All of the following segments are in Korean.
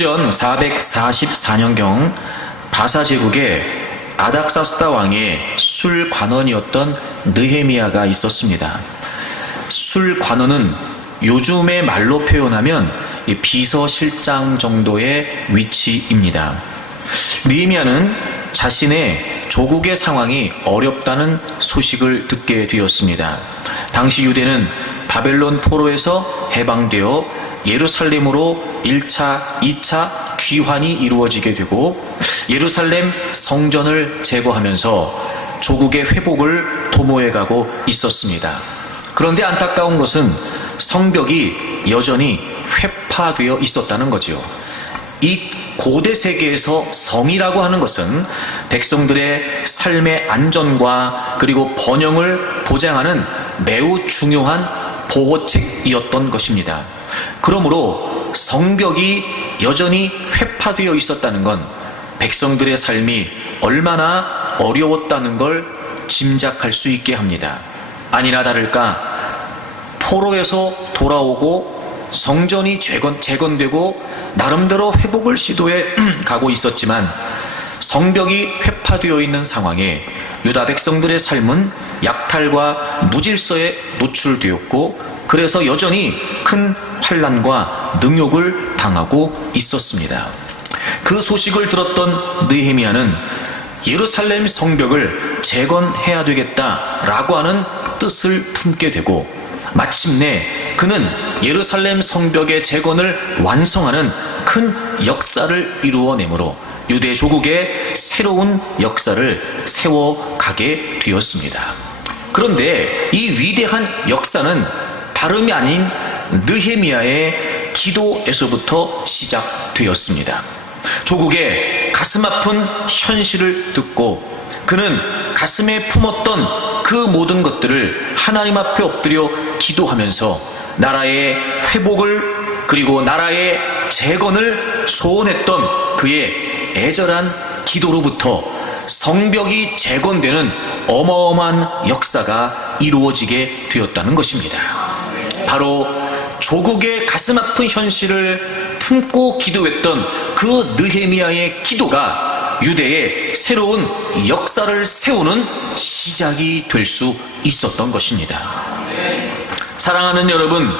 주전 444년경 바사 제국에 아닥사스다 왕의 술관원이었던 느헤미야가 있었습니다. 술관원은 요즘의 말로 표현하면 비서실장 정도의 위치입니다. 느헤미야는 자신의 조국의 상황이 어렵다는 소식을 듣게 되었습니다. 당시 유대는 바벨론 포로에서 해방되어 예루살렘으로 1차, 2차 귀환이 이루어지게 되고 예루살렘 성전을 제거하면서 조국의 회복을 도모해가고 있었습니다. 그런데 안타까운 것은 성벽이 여전히 회파되어 있었다는 거죠. 이 고대 세계에서 성이라고 하는 것은 백성들의 삶의 안전과 그리고 번영을 보장하는 매우 중요한 보호책이었던 것입니다. 그러므로 성벽이 여전히 회파되어 있었다는 건 백성들의 삶이 얼마나 어려웠다는 걸 짐작할 수 있게 합니다. 아니나 다를까 포로에서 돌아오고 성전이 재건되고 나름대로 회복을 시도해 가고 있었지만 성벽이 회파되어 있는 상황에 유다 백성들의 삶은 약탈과 무질서에 노출되었고 그래서 여전히 큰 환난과 능욕을 당하고 있었습니다. 그 소식을 들었던 느헤미야는 예루살렘 성벽을 재건해야 되겠다라고 하는 뜻을 품게 되고 마침내 그는 예루살렘 성벽의 재건을 완성하는 큰 역사를 이루어내므로 유대 조국의 새로운 역사를 세워가게 되었습니다. 그런데 이 위대한 역사는 다름이 아닌 느헤미야의 기도에서부터 시작되었습니다. 조국의 가슴 아픈 현실을 듣고 그는 가슴에 품었던 그 모든 것들을 하나님 앞에 엎드려 기도하면서 나라의 회복을 그리고 나라의 재건을 소원했던 그의 애절한 기도로부터 성벽이 재건되는 어마어마한 역사가 이루어지게 되었다는 것입니다. 바로 조국의 가슴 아픈 현실을 품고 기도했던 그 느헤미야의 기도가 유대의 새로운 역사를 세우는 시작이 될 수 있었던 것입니다. 사랑하는 여러분,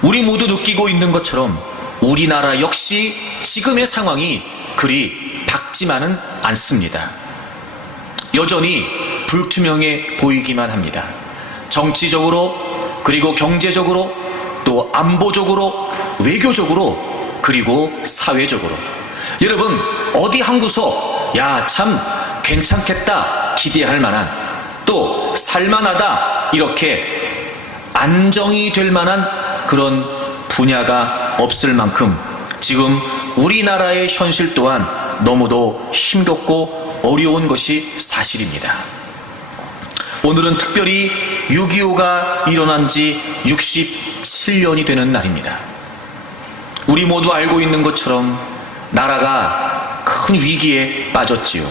우리 모두 느끼고 있는 것처럼 우리나라 역시 지금의 상황이 그리 밝지만은 않습니다. 여전히 불투명해 보이기만 합니다. 정치적으로 그리고 경제적으로 또 안보적으로 외교적으로 그리고 사회적으로 여러분 어디 한 구석 야 참 괜찮겠다 기대할 만한 또 살만하다 이렇게 안정이 될 만한 그런 분야가 없을 만큼 지금 우리나라의 현실 또한 너무도 힘겹고 어려운 것이 사실입니다. 오늘은 특별히 6.25가 일어난 지 67년이 되는 날입니다. 우리 모두 알고 있는 것처럼 나라가 큰 위기에 빠졌지요.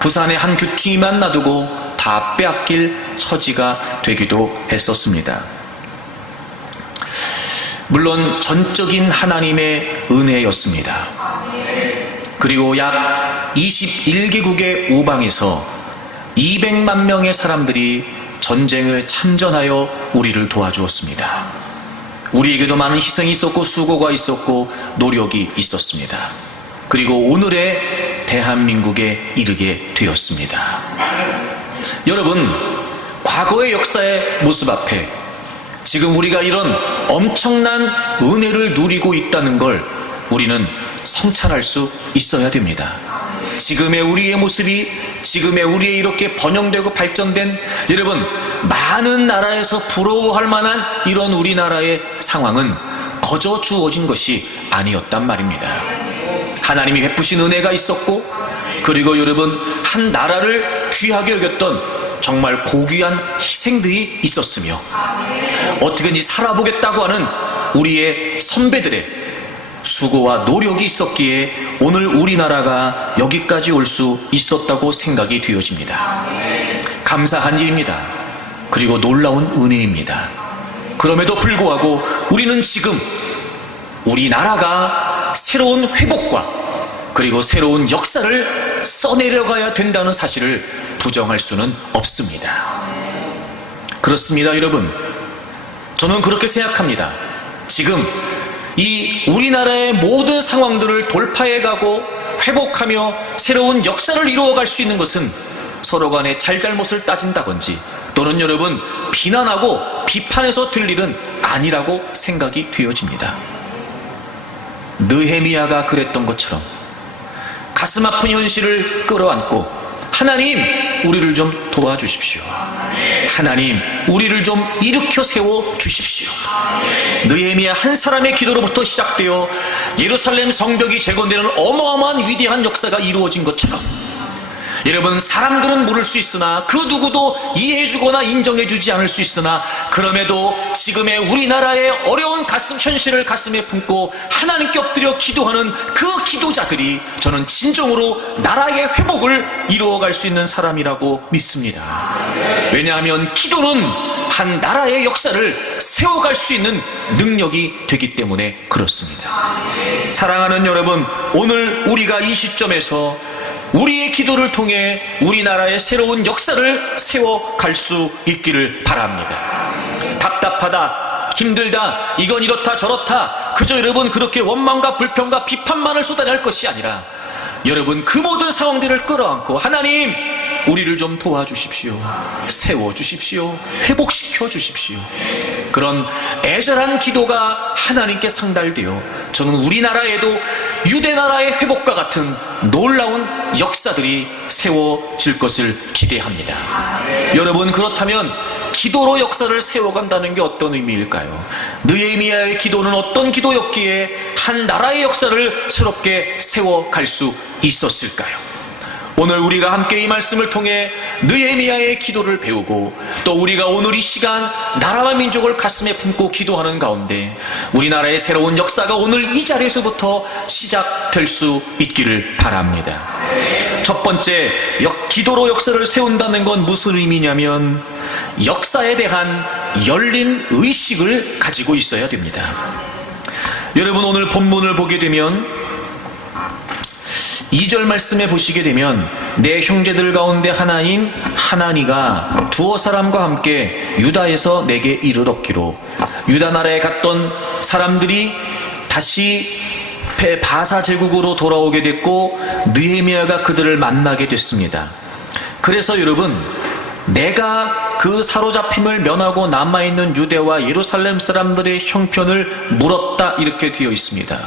부산의 한 귀퉁이만 놔두고 다 빼앗길 처지가 되기도 했었습니다. 물론 전적인 하나님의 은혜였습니다. 그리고 약 21개국의 우방에서 200만 명의 사람들이 전쟁을 참전하여 우리를 도와주었습니다. 우리에게도 많은 희생이 있었고 수고가 있었고 노력이 있었습니다. 그리고 오늘의 대한민국에 이르게 되었습니다. 여러분, 과거의 역사의 모습 앞에 지금 우리가 이런 엄청난 은혜를 누리고 있다는 걸 우리는 성찬할 수 있어야 됩니다. 지금의 우리의 모습이 지금의 우리의 이렇게 번영되고 발전된 여러분 많은 나라에서 부러워할 만한 이런 우리나라의 상황은 거저 주어진 것이 아니었단 말입니다. 하나님이 베푸신 은혜가 있었고 그리고 여러분 한 나라를 귀하게 여겼던 정말 고귀한 희생들이 있었으며 어떻게든지 살아보겠다고 하는 우리의 선배들의 수고와 노력이 있었기에 오늘 우리나라가 여기까지 올 수 있었다고 생각이 되어집니다. 감사한 일입니다. 그리고 놀라운 은혜입니다. 그럼에도 불구하고 우리는 지금 우리나라가 새로운 회복과 그리고 새로운 역사를 써내려가야 된다는 사실을 부정할 수는 없습니다. 그렇습니다, 여러분. 저는 그렇게 생각합니다. 지금 이 우리나라의 모든 상황들을 돌파해가고 회복하며 새로운 역사를 이루어갈 수 있는 것은 서로 간의 잘잘못을 따진다든지 또는 여러분 비난하고 비판해서 될 일은 아니라고 생각이 되어집니다. 느헤미야가 그랬던 것처럼 가슴 아픈 현실을 끌어안고 하나님, 우리를 좀 도와주십시오. 하나님, 우리를 좀 일으켜 세워 주십시오. 느헤미야 한 사람의 기도로부터 시작되어 예루살렘 성벽이 재건되는 어마어마한 위대한 역사가 이루어진 것처럼 여러분, 사람들은 모를 수 있으나 그 누구도 이해해주거나 인정해주지 않을 수 있으나 그럼에도 지금의 우리나라의 어려운 현실을 가슴에 품고 하나님께 엎드려 기도하는 그 기도자들이 저는 진정으로 나라의 회복을 이루어갈 수 있는 사람이라고 믿습니다. 왜냐하면 기도는 한 나라의 역사를 세워갈 수 있는 능력이 되기 때문에 그렇습니다. 사랑하는 여러분, 오늘 우리가 이 시점에서 우리의 기도를 통해 우리나라의 새로운 역사를 세워갈 수 있기를 바랍니다. 답답하다, 힘들다, 이건 이렇다 저렇다, 그저 여러분 그렇게 원망과 불평과 비판만을 쏟아낼 것이 아니라 여러분 그 모든 상황들을 끌어안고 하나님, 우리를 좀 도와주십시오. 세워주십시오. 회복시켜 주십시오. 그런 애절한 기도가 하나님께 상달되어 저는 우리나라에도 유대나라의 회복과 같은 놀라운 역사들이 세워질 것을 기대합니다. 여러분, 그렇다면 기도로 역사를 세워간다는 게 어떤 의미일까요? 느헤미야의 기도는 어떤 기도였기에 한 나라의 역사를 새롭게 세워갈 수 있었을까요? 오늘 우리가 함께 이 말씀을 통해 느헤미야의 기도를 배우고 또 우리가 오늘 이 시간 나라와 민족을 가슴에 품고 기도하는 가운데 우리나라의 새로운 역사가 오늘 이 자리에서부터 시작될 수 있기를 바랍니다. 첫 번째, 기도로 역사를 세운다는 건 무슨 의미냐면 역사에 대한 열린 의식을 가지고 있어야 됩니다. 여러분, 오늘 본문을 보게 되면 2절 말씀에 보시게 되면 내 형제들 가운데 하나인 하나니가 두어 사람과 함께 유다에서 내게 이르렀기로, 유다 나라에 갔던 사람들이 다시 바사 제국으로 돌아오게 됐고 느헤미야가 그들을 만나게 됐습니다. 그래서 여러분, 내가 그 사로잡힘을 면하고 남아있는 유대와 예루살렘 사람들의 형편을 물었다, 이렇게 되어 있습니다.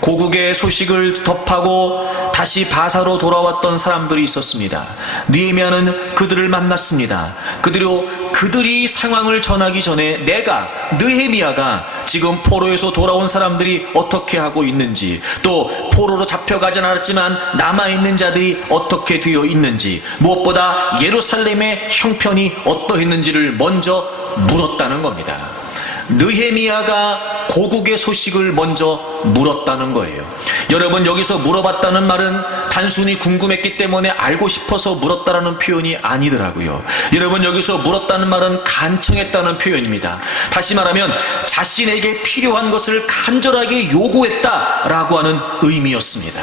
고국의 소식을 접하고 다시 바사로 돌아왔던 사람들이 있었습니다. 느헤미야는 그들을 만났습니다. 그들이 상황을 전하기 전에 내가, 느헤미야가 지금 포로에서 돌아온 사람들이 어떻게 하고 있는지, 또 포로로 잡혀가진 않았지만 남아있는 자들이 어떻게 되어 있는지, 무엇보다 예루살렘의 형편이 어떠했는지를 먼저 물었다는 겁니다. 느헤미야가 고국의 소식을 먼저 물었다는 거예요. 여러분, 여기서 물어봤다는 말은 단순히 궁금했기 때문에 알고 싶어서 물었다라는 표현이 아니더라고요. 여러분, 여기서 물었다는 말은 간청했다는 표현입니다. 다시 말하면 자신에게 필요한 것을 간절하게 요구했다라고 하는 의미였습니다.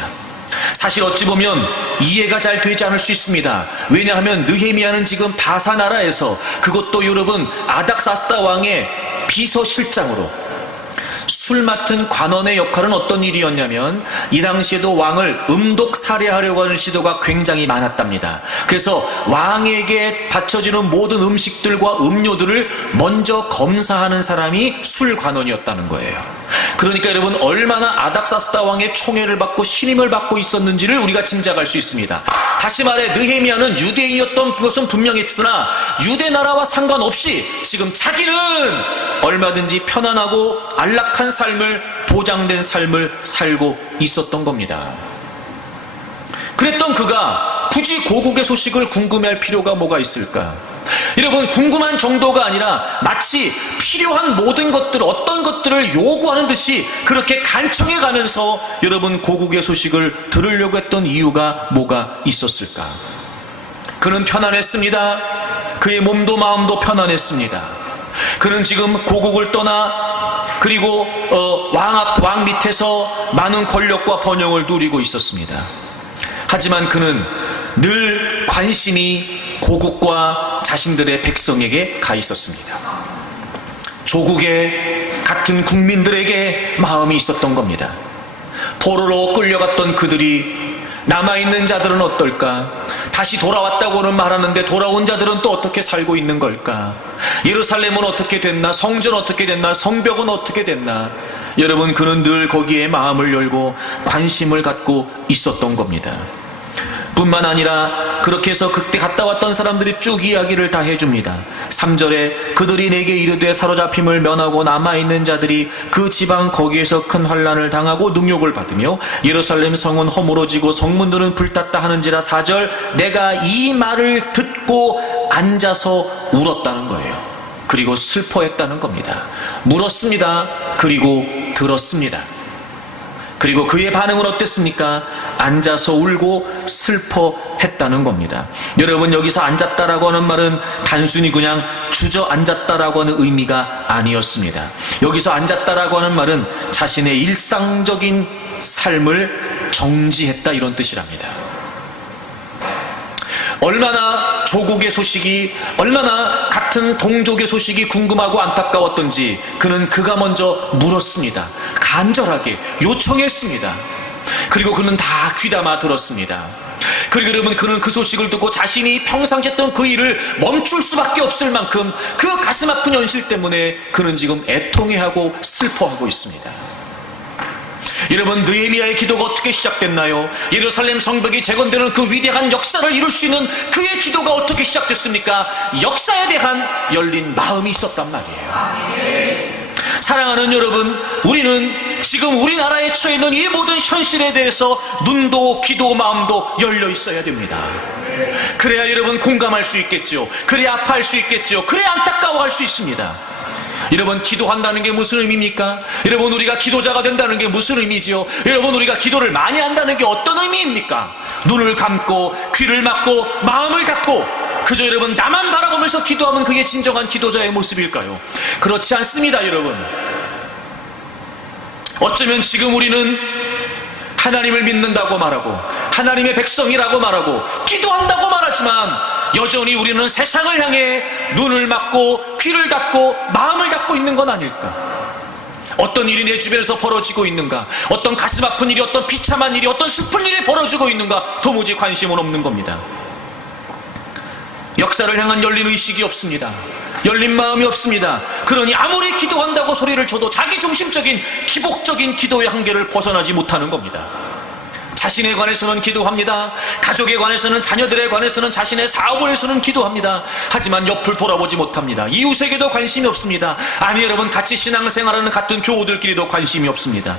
사실 어찌 보면 이해가 잘 되지 않을 수 있습니다. 왜냐하면 느헤미야는 지금 바사 나라에서, 그것도 여러분 아닥사스다 왕의 비서실장으로, 술 맡은 관원의 역할은 어떤 일이었냐면 이 당시에도 왕을 음독 살해하려고 하는 시도가 굉장히 많았답니다. 그래서 왕에게 바쳐지는 모든 음식들과 음료들을 먼저 검사하는 사람이 술관원이었다는 거예요. 그러니까 여러분, 얼마나 아닥사스다 왕의 총애를 받고 신임을 받고 있었는지를 우리가 짐작할 수 있습니다. 다시 말해 느헤미야는 유대인이었던 그것은 분명했으나 유대 나라와 상관없이 지금 자기는 얼마든지 편안하고 안락한 삶을, 보장된 삶을 살고 있었던 겁니다. 그랬던 그가 굳이 고국의 소식을 궁금해할 필요가 뭐가 있을까? 여러분, 궁금한 정도가 아니라 마치 필요한 모든 것들, 어떤 것들을 요구하는 듯이 그렇게 간청해 가면서 여러분 고국의 소식을 들으려고 했던 이유가 뭐가 있었을까? 그는 편안했습니다. 그의 몸도 마음도 편안했습니다. 그는 지금 고국을 떠나 그리고 왕 밑에서 많은 권력과 번영을 누리고 있었습니다. 하지만 그는 늘 관심이 고국과 자신들의 백성에게 가 있었습니다. 조국의 같은 국민들에게 마음이 있었던 겁니다. 포로로 끌려갔던 그들이 남아있는 자들은 어떨까? 다시 돌아왔다고는 말하는데 돌아온 자들은 또 어떻게 살고 있는 걸까? 예루살렘은 어떻게 됐나? 성전 어떻게 됐나? 성벽은 어떻게 됐나? 여러분, 그는 늘 거기에 마음을 열고 관심을 갖고 있었던 겁니다. 뿐만 아니라 그렇게 해서 그때 갔다 왔던 사람들이 쭉 이야기를 다 해줍니다. 3절에 그들이 내게 이르되 사로잡힘을 면하고 남아있는 자들이 그 지방 거기에서 큰 환난을 당하고 능욕을 받으며 예루살렘 성은 허물어지고 성문들은 불탔다 하는지라. 4절, 내가 이 말을 듣고 앉아서 울었다는 거예요. 그리고 슬퍼했다는 겁니다. 물었습니다. 그리고 들었습니다. 그리고 그의 반응은 어땠습니까? 앉아서 울고 슬퍼했다는 겁니다. 여러분, 여기서 앉았다라고 하는 말은 단순히 그냥 주저앉았다라고 하는 의미가 아니었습니다. 여기서 앉았다라고 하는 말은 자신의 일상적인 삶을 정지했다, 이런 뜻이랍니다. 얼마나 조국의 소식이, 얼마나 같은 동족의 소식이 궁금하고 안타까웠던지 그가 먼저 물었습니다. 간절하게 요청했습니다. 그리고 그는 다 귀담아 들었습니다. 그리고 여러분, 그는 그 소식을 듣고 자신이 평상시 했던 그 일을 멈출 수밖에 없을 만큼 그 가슴 아픈 현실 때문에 그는 지금 애통해하고 슬퍼하고 있습니다. 여러분, 느헤미야의 기도가 어떻게 시작됐나요? 예루살렘 성벽이 재건되는 그 위대한 역사를 이룰 수 있는 그의 기도가 어떻게 시작됐습니까? 역사에 대한 열린 마음이 있었단 말이에요. 사랑하는 여러분, 우리는 지금 우리나라에 처해 있는 이 모든 현실에 대해서 눈도 귀도 마음도 열려 있어야 됩니다. 그래야 여러분 공감할 수 있겠죠. 그래야 아파할 수 있겠죠. 그래야 안타까워할 수 있습니다. 여러분, 기도한다는 게 무슨 의미입니까? 여러분, 우리가 기도자가 된다는 게 무슨 의미지요? 여러분, 우리가 기도를 많이 한다는 게 어떤 의미입니까? 눈을 감고 귀를 막고 마음을 닫고 그저 여러분 나만 바라보면서 기도하면 그게 진정한 기도자의 모습일까요? 그렇지 않습니다. 여러분, 어쩌면 지금 우리는 하나님을 믿는다고 말하고 하나님의 백성이라고 말하고 기도한다고 말하지만 여전히 우리는 세상을 향해 눈을 막고 귀를 닫고 마음을 닫고 있는 건 아닐까? 어떤 일이 내 주변에서 벌어지고 있는가? 어떤 가슴 아픈 일이, 어떤 비참한 일이, 어떤 슬픈 일이 벌어지고 있는가? 도무지 관심은 없는 겁니다. 역사를 향한 열린 의식이 없습니다. 열린 마음이 없습니다. 그러니 아무리 기도한다고 소리를 쳐도 자기중심적인 기복적인 기도의 한계를 벗어나지 못하는 겁니다. 자신에 관해서는 기도합니다. 가족에 관해서는, 자녀들에 관해서는, 자신의 사업을 위해서는 기도합니다. 하지만 옆을 돌아보지 못합니다. 이웃에게도 관심이 없습니다. 아니, 여러분, 같이 신앙생활하는 같은 교우들끼리도 관심이 없습니다.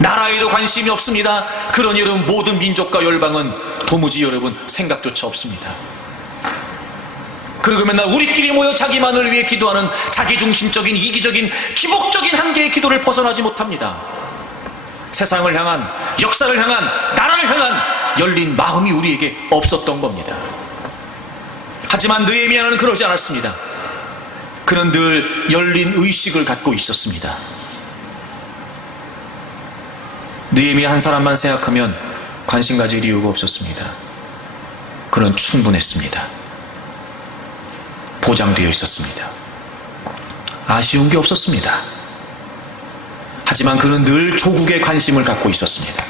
나라에도 관심이 없습니다. 그러니 여러분, 모든 민족과 열방은 도무지 여러분 생각조차 없습니다. 그리고 맨날 우리끼리 모여 자기만을 위해 기도하는 자기중심적인 이기적인 기복적인 한계의 기도를 벗어나지 못합니다. 세상을 향한, 역사를 향한, 나라를 향한 열린 마음이 우리에게 없었던 겁니다. 하지만 느헤미야는 그러지 않았습니다. 그는 늘 열린 의식을 갖고 있었습니다. 느헤미야 한 사람만 생각하면 관심 가질 이유가 없었습니다. 그는 충분했습니다. 보장되어 있었습니다. 아쉬운 게 없었습니다. 하지만 그는 늘 조국에 관심을 갖고 있었습니다.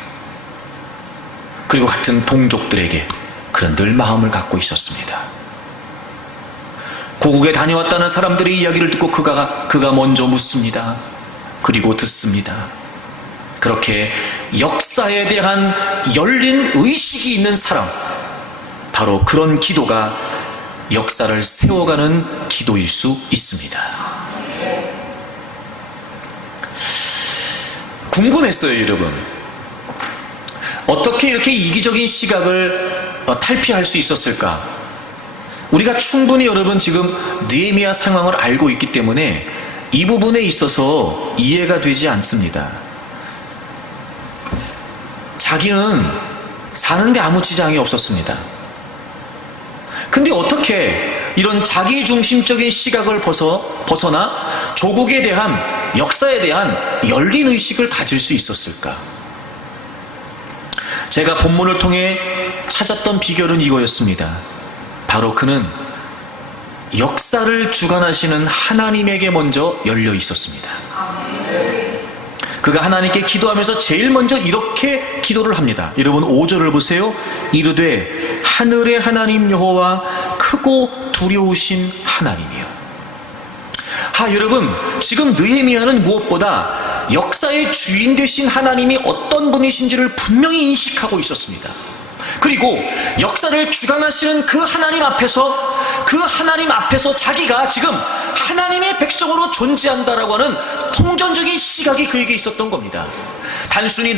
그리고 같은 동족들에게 그는 늘 마음을 갖고 있었습니다. 고국에 다녀왔다는 사람들의 이야기를 듣고 그가 먼저 묻습니다. 그리고 듣습니다. 그렇게 역사에 대한 열린 의식이 있는 사람, 바로 그런 기도가 역사를 세워가는 기도일 수 있습니다. 궁금했어요, 여러분. 어떻게 이렇게 이기적인 시각을 탈피할 수 있었을까? 우리가 충분히 여러분 지금 느헤미야 상황을 알고 있기 때문에 이 부분에 있어서 이해가 되지 않습니다. 자기는 사는데 아무 지장이 없었습니다. 근데 어떻게 이런 자기중심적인 시각을 벗어나 조국에 대한 역사에 대한 열린 의식을 가질 수 있었을까? 제가 본문을 통해 찾았던 비결은 이거였습니다. 바로 그는 역사를 주관하시는 하나님에게 먼저 열려 있었습니다. 그가 하나님께 기도하면서 제일 먼저 이렇게 기도를 합니다. 여러분 5절을 보세요. 이르되 하늘의 하나님 여호와 크고 두려우신 하나님이요. 여러분, 지금 느헤미야는 무엇보다 역사의 주인 되신 하나님이 어떤 분이신지를 분명히 인식하고 있었습니다. 그리고 역사를 주관하시는 그 하나님 앞에서 자기가 지금 하나님의 백성으로 존재한다라고 하는 통전적인 시각이 그에게 있었던 겁니다. 단순히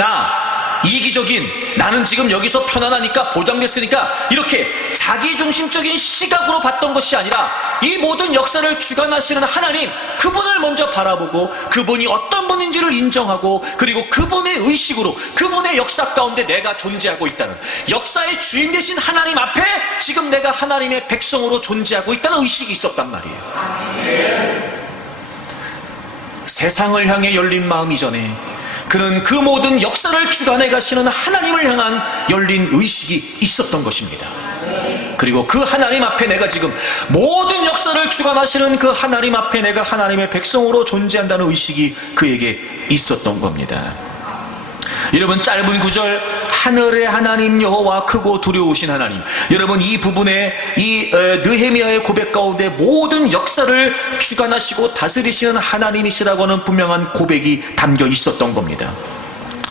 이기적인 나는 지금 여기서 편안하니까 보장됐으니까 이렇게 자기중심적인 시각으로 봤던 것이 아니라 이 모든 역사를 주관하시는 하나님, 그분을 먼저 바라보고 그분이 어떤 분인지를 인정하고 그리고 그분의 의식으로 그분의 역사 가운데 내가 존재하고 있다는, 역사의 주인 되신 하나님 앞에 지금 내가 하나님의 백성으로 존재하고 있다는 의식이 있었단 말이에요. 세상을 향해 열린 마음 이전에 그는 그 모든 역사를 주관해 가시는 하나님을 향한 열린 의식이 있었던 것입니다. 그리고 그 하나님 앞에 내가 지금 모든 역사를 주관하시는 그 하나님 앞에 내가 하나님의 백성으로 존재한다는 의식이 그에게 있었던 겁니다. 여러분, 짧은 구절 하늘의 하나님 여호와 크고 두려우신 하나님, 여러분 이 부분에 이 느헤미야의 고백 가운데 모든 역사를 주관하시고 다스리시는 하나님이시라고 하는 분명한 고백이 담겨 있었던 겁니다.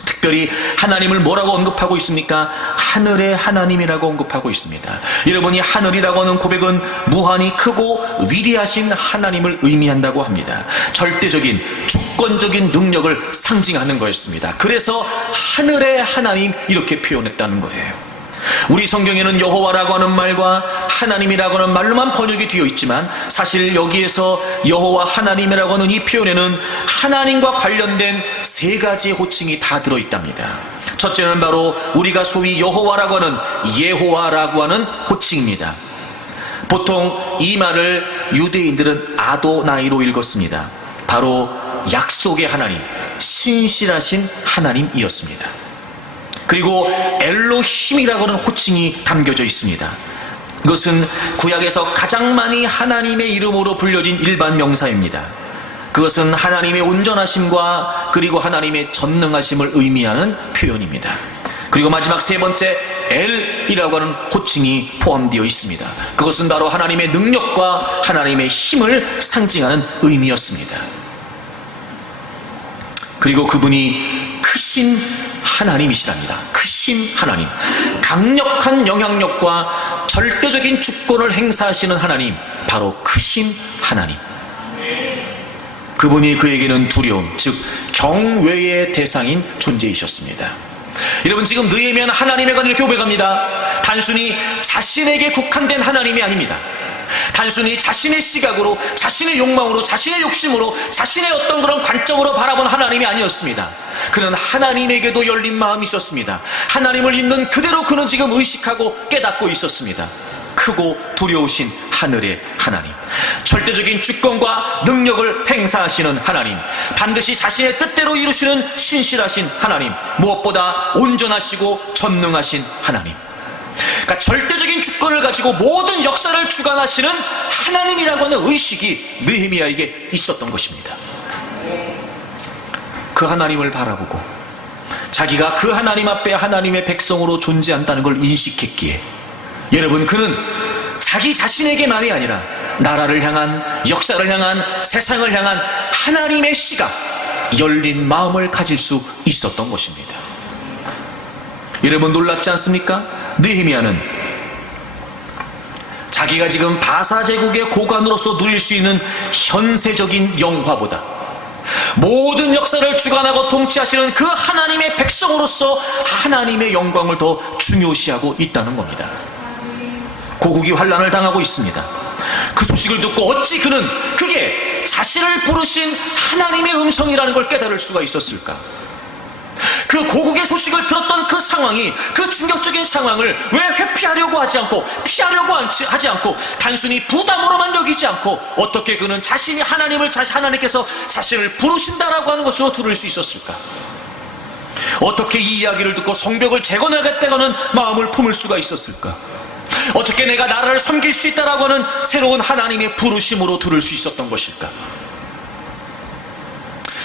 특별히 하나님을 뭐라고 언급하고 있습니까? 하늘의 하나님이라고 언급하고 있습니다. 여러분이 하늘이라고 하는 고백은 무한히 크고 위대하신 하나님을 의미한다고 합니다. 절대적인 주권적인 능력을 상징하는 거였습니다. 그래서 하늘의 하나님 이렇게 표현했다는 거예요. 우리 성경에는 여호와라고 하는 말과 하나님이라고 하는 말로만 번역이 되어 있지만 사실 여기에서 여호와 하나님이라고 하는 이 표현에는 하나님과 관련된 세 가지의 호칭이 다 들어있답니다. 첫째는 바로 우리가 소위 여호와라고 하는 예호와라고 하는 호칭입니다. 보통 이 말을 유대인들은 아도나이로 읽었습니다. 바로 약속의 하나님, 신실하신 하나님이었습니다. 그리고 엘로힘이라고 하는 호칭이 담겨져 있습니다. 이것은 구약에서 가장 많이 하나님의 이름으로 불려진 일반 명사입니다. 그것은 하나님의 온전하심과 그리고 하나님의 전능하심을 의미하는 표현입니다. 그리고 마지막 세 번째 엘이라고 하는 호칭이 포함되어 있습니다. 그것은 바로 하나님의 능력과 하나님의 힘을 상징하는 의미였습니다. 그리고 그분이 크신 하나님이시랍니다. 크신 하나님, 강력한 영향력과 절대적인 주권을 행사하시는 하나님, 바로 크신 하나님. 그분이 그에게는 두려움, 즉 경외의 대상인 존재이셨습니다. 여러분, 지금 느헤미야는 하나님에 관해 이렇게 고백합니다. 단순히 자신에게 국한된 하나님이 아닙니다. 단순히 자신의 시각으로, 자신의 욕망으로, 자신의 욕심으로, 자신의 어떤 그런 관점으로 바라본 하나님이 아니었습니다. 그는 하나님에게도 열린 마음이 있었습니다. 하나님을 있는 그대로 그는 지금 의식하고 깨닫고 있었습니다. 크고 두려우신 하늘의 하나님, 절대적인 주권과 능력을 행사하시는 하나님, 반드시 자신의 뜻대로 이루시는 신실하신 하나님, 무엇보다 온전하시고 전능하신 하나님, 그러니까 절대적인 주권을 가지고 모든 역사를 주관하시는 하나님이라고 하는 의식이 느헤미야에게 있었던 것입니다. 그 하나님을 바라보고 자기가 그 하나님 앞에 하나님의 백성으로 존재한다는 걸 인식했기에 여러분, 그는 자기 자신에게만이 아니라 나라를 향한, 역사를 향한, 세상을 향한 하나님의 시각, 열린 마음을 가질 수 있었던 것입니다. 여러분, 놀랍지 않습니까? 느헤미야는 자기가 지금 바사 제국의 고관으로서 누릴 수 있는 현세적인 영화보다 모든 역사를 주관하고 통치하시는 그 하나님의 백성으로서 하나님의 영광을 더 중요시하고 있다는 겁니다. 고국이 환난을 당하고 있습니다. 그 소식을 듣고 어찌 그는 그게 자신을 부르신 하나님의 음성이라는 걸 깨달을 수가 있었을까? 그 그 고국의 소식을 들었던 그 상황이, 그 충격적인 상황을 왜 회피하려고 하지 않고, 피하려고 하지 않고, 단순히 부담으로만 여기지 않고, 어떻게 그는 자신이 하나님께서 자신을 부르신다라고 하는 것으로 들을 수 있었을까? 어떻게 이 이야기를 듣고 성벽을 재건하겠다는 마음을 품을 수가 있었을까? 어떻게 내가 나라를 섬길 수 있다라고 하는 새로운 하나님의 부르심으로 들을 수 있었던 것일까?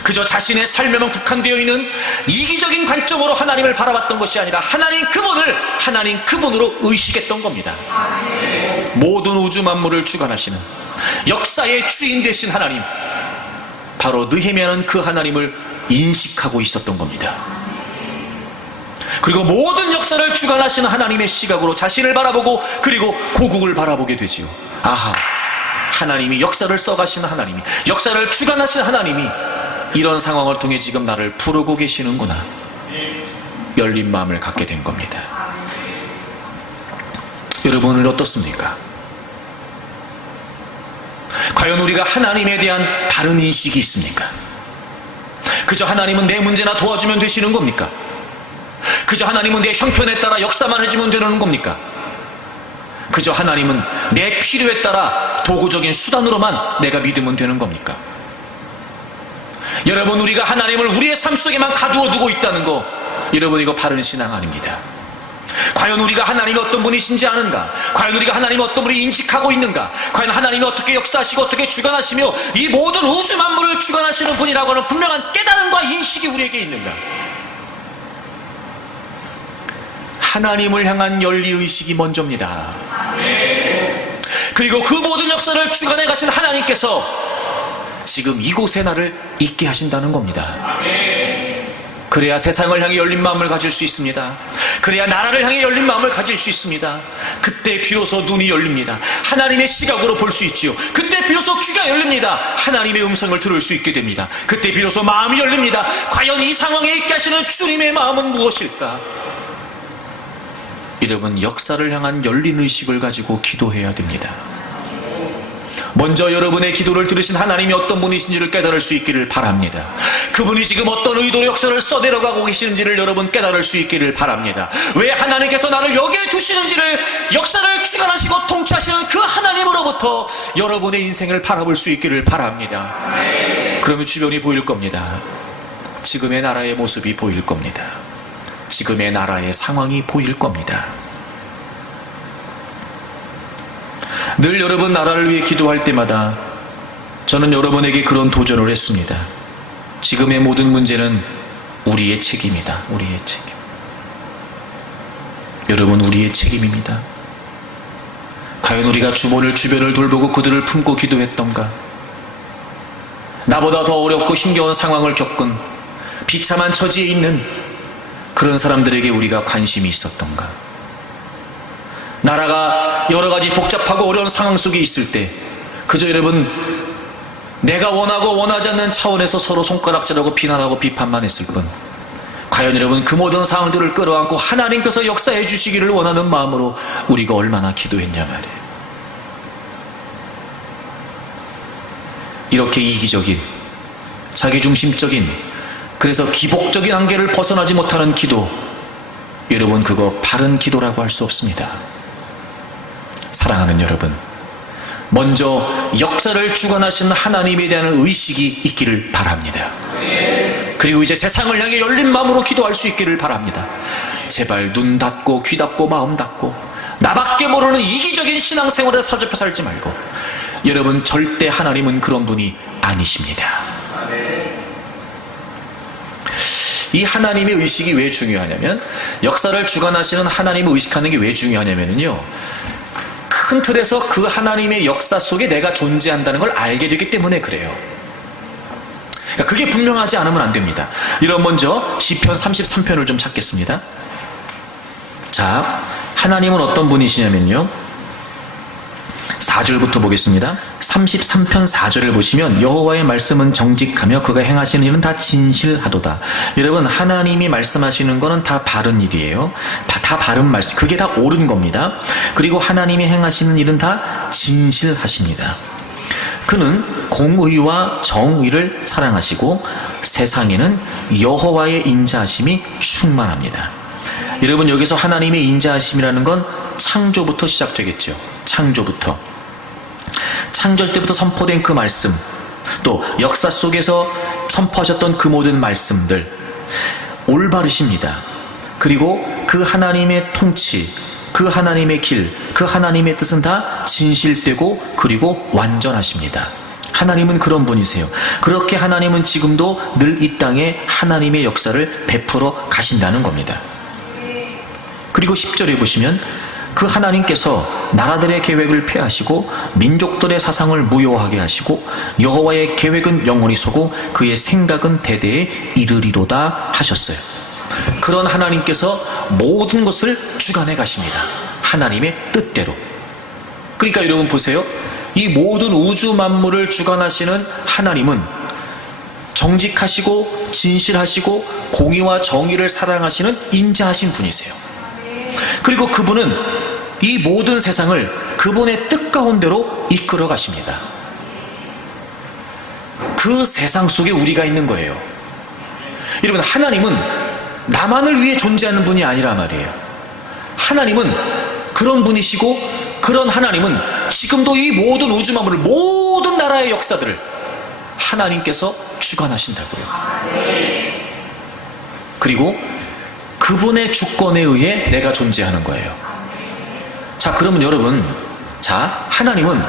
그저 자신의 삶에만 국한되어 있는 이기적인 관점으로 하나님을 바라봤던 것이 아니라 하나님 그분으로 의식했던 겁니다. 모든 우주 만물을 주관하시는 역사의 주인 되신 하나님, 바로 느헤미야는 그 하나님을 인식하고 있었던 겁니다. 그리고 모든 역사를 주관하시는 하나님의 시각으로 자신을 바라보고, 그리고 고국을 바라보게 되지요. 아하, 하나님이 역사를 써가시는 하나님이, 역사를 주관하시는 하나님이 이런 상황을 통해 지금 나를 부르고 계시는구나. 열린 마음을 갖게 된 겁니다. 여러분은 어떻습니까? 과연 우리가 하나님에 대한 바른 인식이 있습니까? 그저 하나님은 내 문제나 도와주면 되시는 겁니까? 그저 하나님은 내 형편에 따라 역사만 해주면 되는 겁니까? 그저 하나님은 내 필요에 따라 도구적인 수단으로만 내가 믿으면 되는 겁니까? 여러분, 우리가 하나님을 우리의 삶 속에만 가두어 두고 있다는 거, 여러분, 이거 바른 신앙 아닙니다. 과연 우리가 하나님이 어떤 분이신지 아는가? 과연 우리가 하나님이 어떤 분을 인식하고 있는가? 과연 하나님이 어떻게 역사하시고 어떻게 주관하시며 이 모든 우주 만물을 주관하시는 분이라고 하는 분명한 깨달음과 인식이 우리에게 있는가? 하나님을 향한 열린 의식이 먼저입니다. 그리고 그 모든 역사를 주관해 가신 하나님께서 지금 이곳에 나를 있게 하신다는 겁니다. 그래야 세상을 향해 열린 마음을 가질 수 있습니다. 그래야 나라를 향해 열린 마음을 가질 수 있습니다. 그때 비로소 눈이 열립니다. 하나님의 시각으로 볼 수 있지요. 그때 비로소 귀가 열립니다. 하나님의 음성을 들을 수 있게 됩니다. 그때 비로소 마음이 열립니다. 과연 이 상황에 있게 하시는 주님의 마음은 무엇일까? 여러분, 역사를 향한 열린 의식을 가지고 기도해야 됩니다. 먼저 여러분의 기도를 들으신 하나님이 어떤 분이신지를 깨달을 수 있기를 바랍니다. 그분이 지금 어떤 의도로 역사를 써내려가고 계시는지를 여러분 깨달을 수 있기를 바랍니다. 왜 하나님께서 나를 여기에 두시는지를, 역사를 주관하시고 통치하시는 그 하나님으로부터 여러분의 인생을 바라볼 수 있기를 바랍니다. 그러면 주변이 보일 겁니다. 지금의 나라의 모습이 보일 겁니다. 지금의 나라의 상황이 보일 겁니다. 늘 여러분 나라를 위해 기도할 때마다 저는 여러분에게 그런 도전을 했습니다. 지금의 모든 문제는 우리의 책임이다. 우리의 책임. 여러분, 우리의 책임입니다. 과연 우리가 주변을 돌보고 그들을 품고 기도했던가? 나보다 더 어렵고 힘겨운 상황을 겪은 비참한 처지에 있는 그런 사람들에게 우리가 관심이 있었던가? 나라가 여러가지 복잡하고 어려운 상황 속에 있을 때 그저 여러분 내가 원하고 원하지 않는 차원에서 서로 손가락질하고 비난하고 비판만 했을 뿐, 과연 여러분 그 모든 상황들을 끌어안고 하나님께서 역사해 주시기를 원하는 마음으로 우리가 얼마나 기도했냐 말이에요. 이렇게 이기적인, 자기중심적인, 그래서 기복적인 한계를 벗어나지 못하는 기도, 여러분 그거 바른 기도라고 할 수 없습니다. 사랑하는 여러분, 먼저 역사를 주관하시는 하나님에 대한 의식이 있기를 바랍니다. 그리고 이제 세상을 향해 열린 마음으로 기도할 수 있기를 바랍니다. 제발 눈 닫고 귀 닫고 마음 닫고 나밖에 모르는 이기적인 신앙생활에 사로잡혀 살지 말고, 여러분 절대 하나님은 그런 분이 아니십니다. 이 하나님의 의식이 왜 중요하냐면, 역사를 주관하시는 하나님을 의식하는 게 왜 중요하냐면요, 큰 틀에서 그 하나님의 역사 속에 내가 존재한다는 걸 알게 되기 때문에 그래요. 그러니까 그게 분명하지 않으면 안 됩니다. 이런 먼저 시편 33편을 좀 찾겠습니다. 자, 하나님은 어떤 분이시냐면요, 4절부터 보겠습니다. 33편 4절을 보시면 여호와의 말씀은 정직하며 그가 행하시는 일은 다 진실하도다. 여러분, 하나님이 말씀하시는 거는 다 바른 일이에요. 다 바른 말씀, 그게 다 옳은 겁니다. 그리고 하나님이 행하시는 일은 다 진실하십니다. 그는 공의와 정의를 사랑하시고 세상에는 여호와의 인자하심이 충만합니다. 여러분, 여기서 하나님의 인자하심이라는 건 창조부터 시작되겠죠. 창조부터. 창조 때부터 선포된 그 말씀, 또 역사 속에서 선포하셨던 그 모든 말씀들 올바르십니다. 그리고 그 하나님의 통치, 그 하나님의 길, 그 하나님의 뜻은 다 진실되고 그리고 완전하십니다. 하나님은 그런 분이세요. 그렇게 하나님은 지금도 늘 이 땅에 하나님의 역사를 베풀어 가신다는 겁니다. 그리고 10절에 보시면 그 하나님께서 나라들의 계획을 폐하시고 민족들의 사상을 무효하게 하시고 여호와의 계획은 영원히 서고 그의 생각은 대대에 이르리로다 하셨어요. 그런 하나님께서 모든 것을 주관해 가십니다. 하나님의 뜻대로. 그러니까 여러분 보세요. 이 모든 우주 만물을 주관하시는 하나님은 정직하시고 진실하시고 공의와 정의를 사랑하시는 인자하신 분이세요. 그리고 그분은 이 모든 세상을 그분의 뜻 가운데로 이끌어 가십니다. 그 세상 속에 우리가 있는 거예요. 여러분, 하나님은 나만을 위해 존재하는 분이 아니라 말이에요. 하나님은 그런 분이시고, 그런 하나님은 지금도 이 모든 우주 만물을, 모든 나라의 역사들을 하나님께서 주관하신다고요. 그리고 그분의 주권에 의해 내가 존재하는 거예요. 자, 그러면 여러분, 자, 하나님은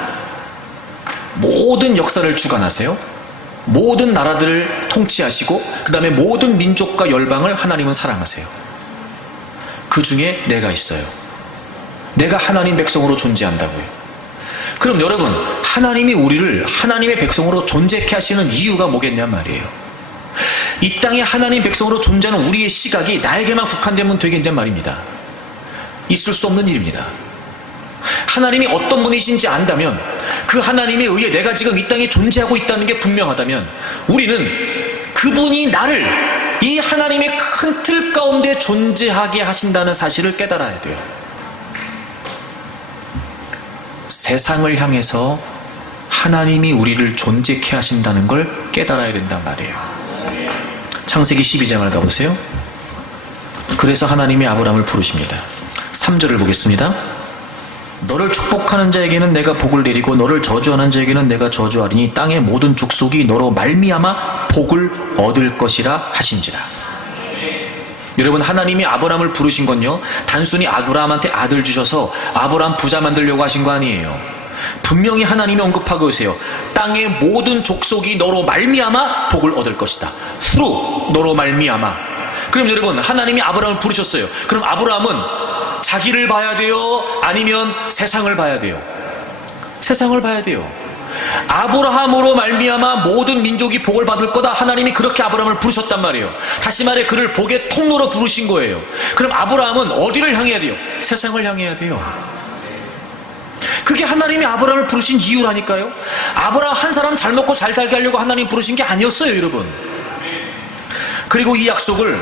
모든 역사를 주관하세요. 모든 나라들을 통치하시고 그 다음에 모든 민족과 열방을 하나님은 사랑하세요. 그 중에 내가 있어요. 내가 하나님 백성으로 존재한다고요. 그럼 여러분, 하나님이 우리를 하나님의 백성으로 존재케 하시는 이유가 뭐겠냔 말이에요. 이 땅에 하나님 백성으로 존재하는 우리의 시각이 나에게만 국한되면 되겠냔 말입니다. 있을 수 없는 일입니다. 하나님이 어떤 분이신지 안다면, 그 하나님에 의해 내가 지금 이 땅에 존재하고 있다는 게 분명하다면, 우리는 그분이 나를 이 하나님의 큰 틀 가운데 존재하게 하신다는 사실을 깨달아야 돼요. 세상을 향해서 하나님이 우리를 존재케 하신다는 걸 깨달아야 된단 말이에요. 창세기 12장을 가보세요. 그래서 하나님이 아브라함을 부르십니다. 3절을 보겠습니다. 너를 축복하는 자에게는 내가 복을 내리고 너를 저주하는 자에게는 내가 저주하리니 땅의 모든 족속이 너로 말미암아 복을 얻을 것이라 하신지라. 여러분, 하나님이 아브라함을 부르신 건요, 단순히 아브라함한테 아들 주셔서 아브라함 부자 만들려고 하신 거 아니에요. 분명히 하나님이 언급하고 계세요. 땅의 모든 족속이 너로 말미암아 복을 얻을 것이다. 수로 너로 말미암아. 그럼 여러분, 하나님이 아브라함을 부르셨어요. 그럼 아브라함은 자기를 봐야 돼요? 아니면 세상을 봐야 돼요? 세상을 봐야 돼요. 아브라함으로 말미암아 모든 민족이 복을 받을 거다. 하나님이 그렇게 아브라함을 부르셨단 말이에요. 다시 말해, 그를 복의 통로로 부르신 거예요. 그럼 아브라함은 어디를 향해야 돼요? 세상을 향해야 돼요. 그게 하나님이 아브라함을 부르신 이유라니까요. 아브라함 한 사람 잘 먹고 잘 살게 하려고 하나님 부르신 게 아니었어요, 여러분. 그리고 이 약속을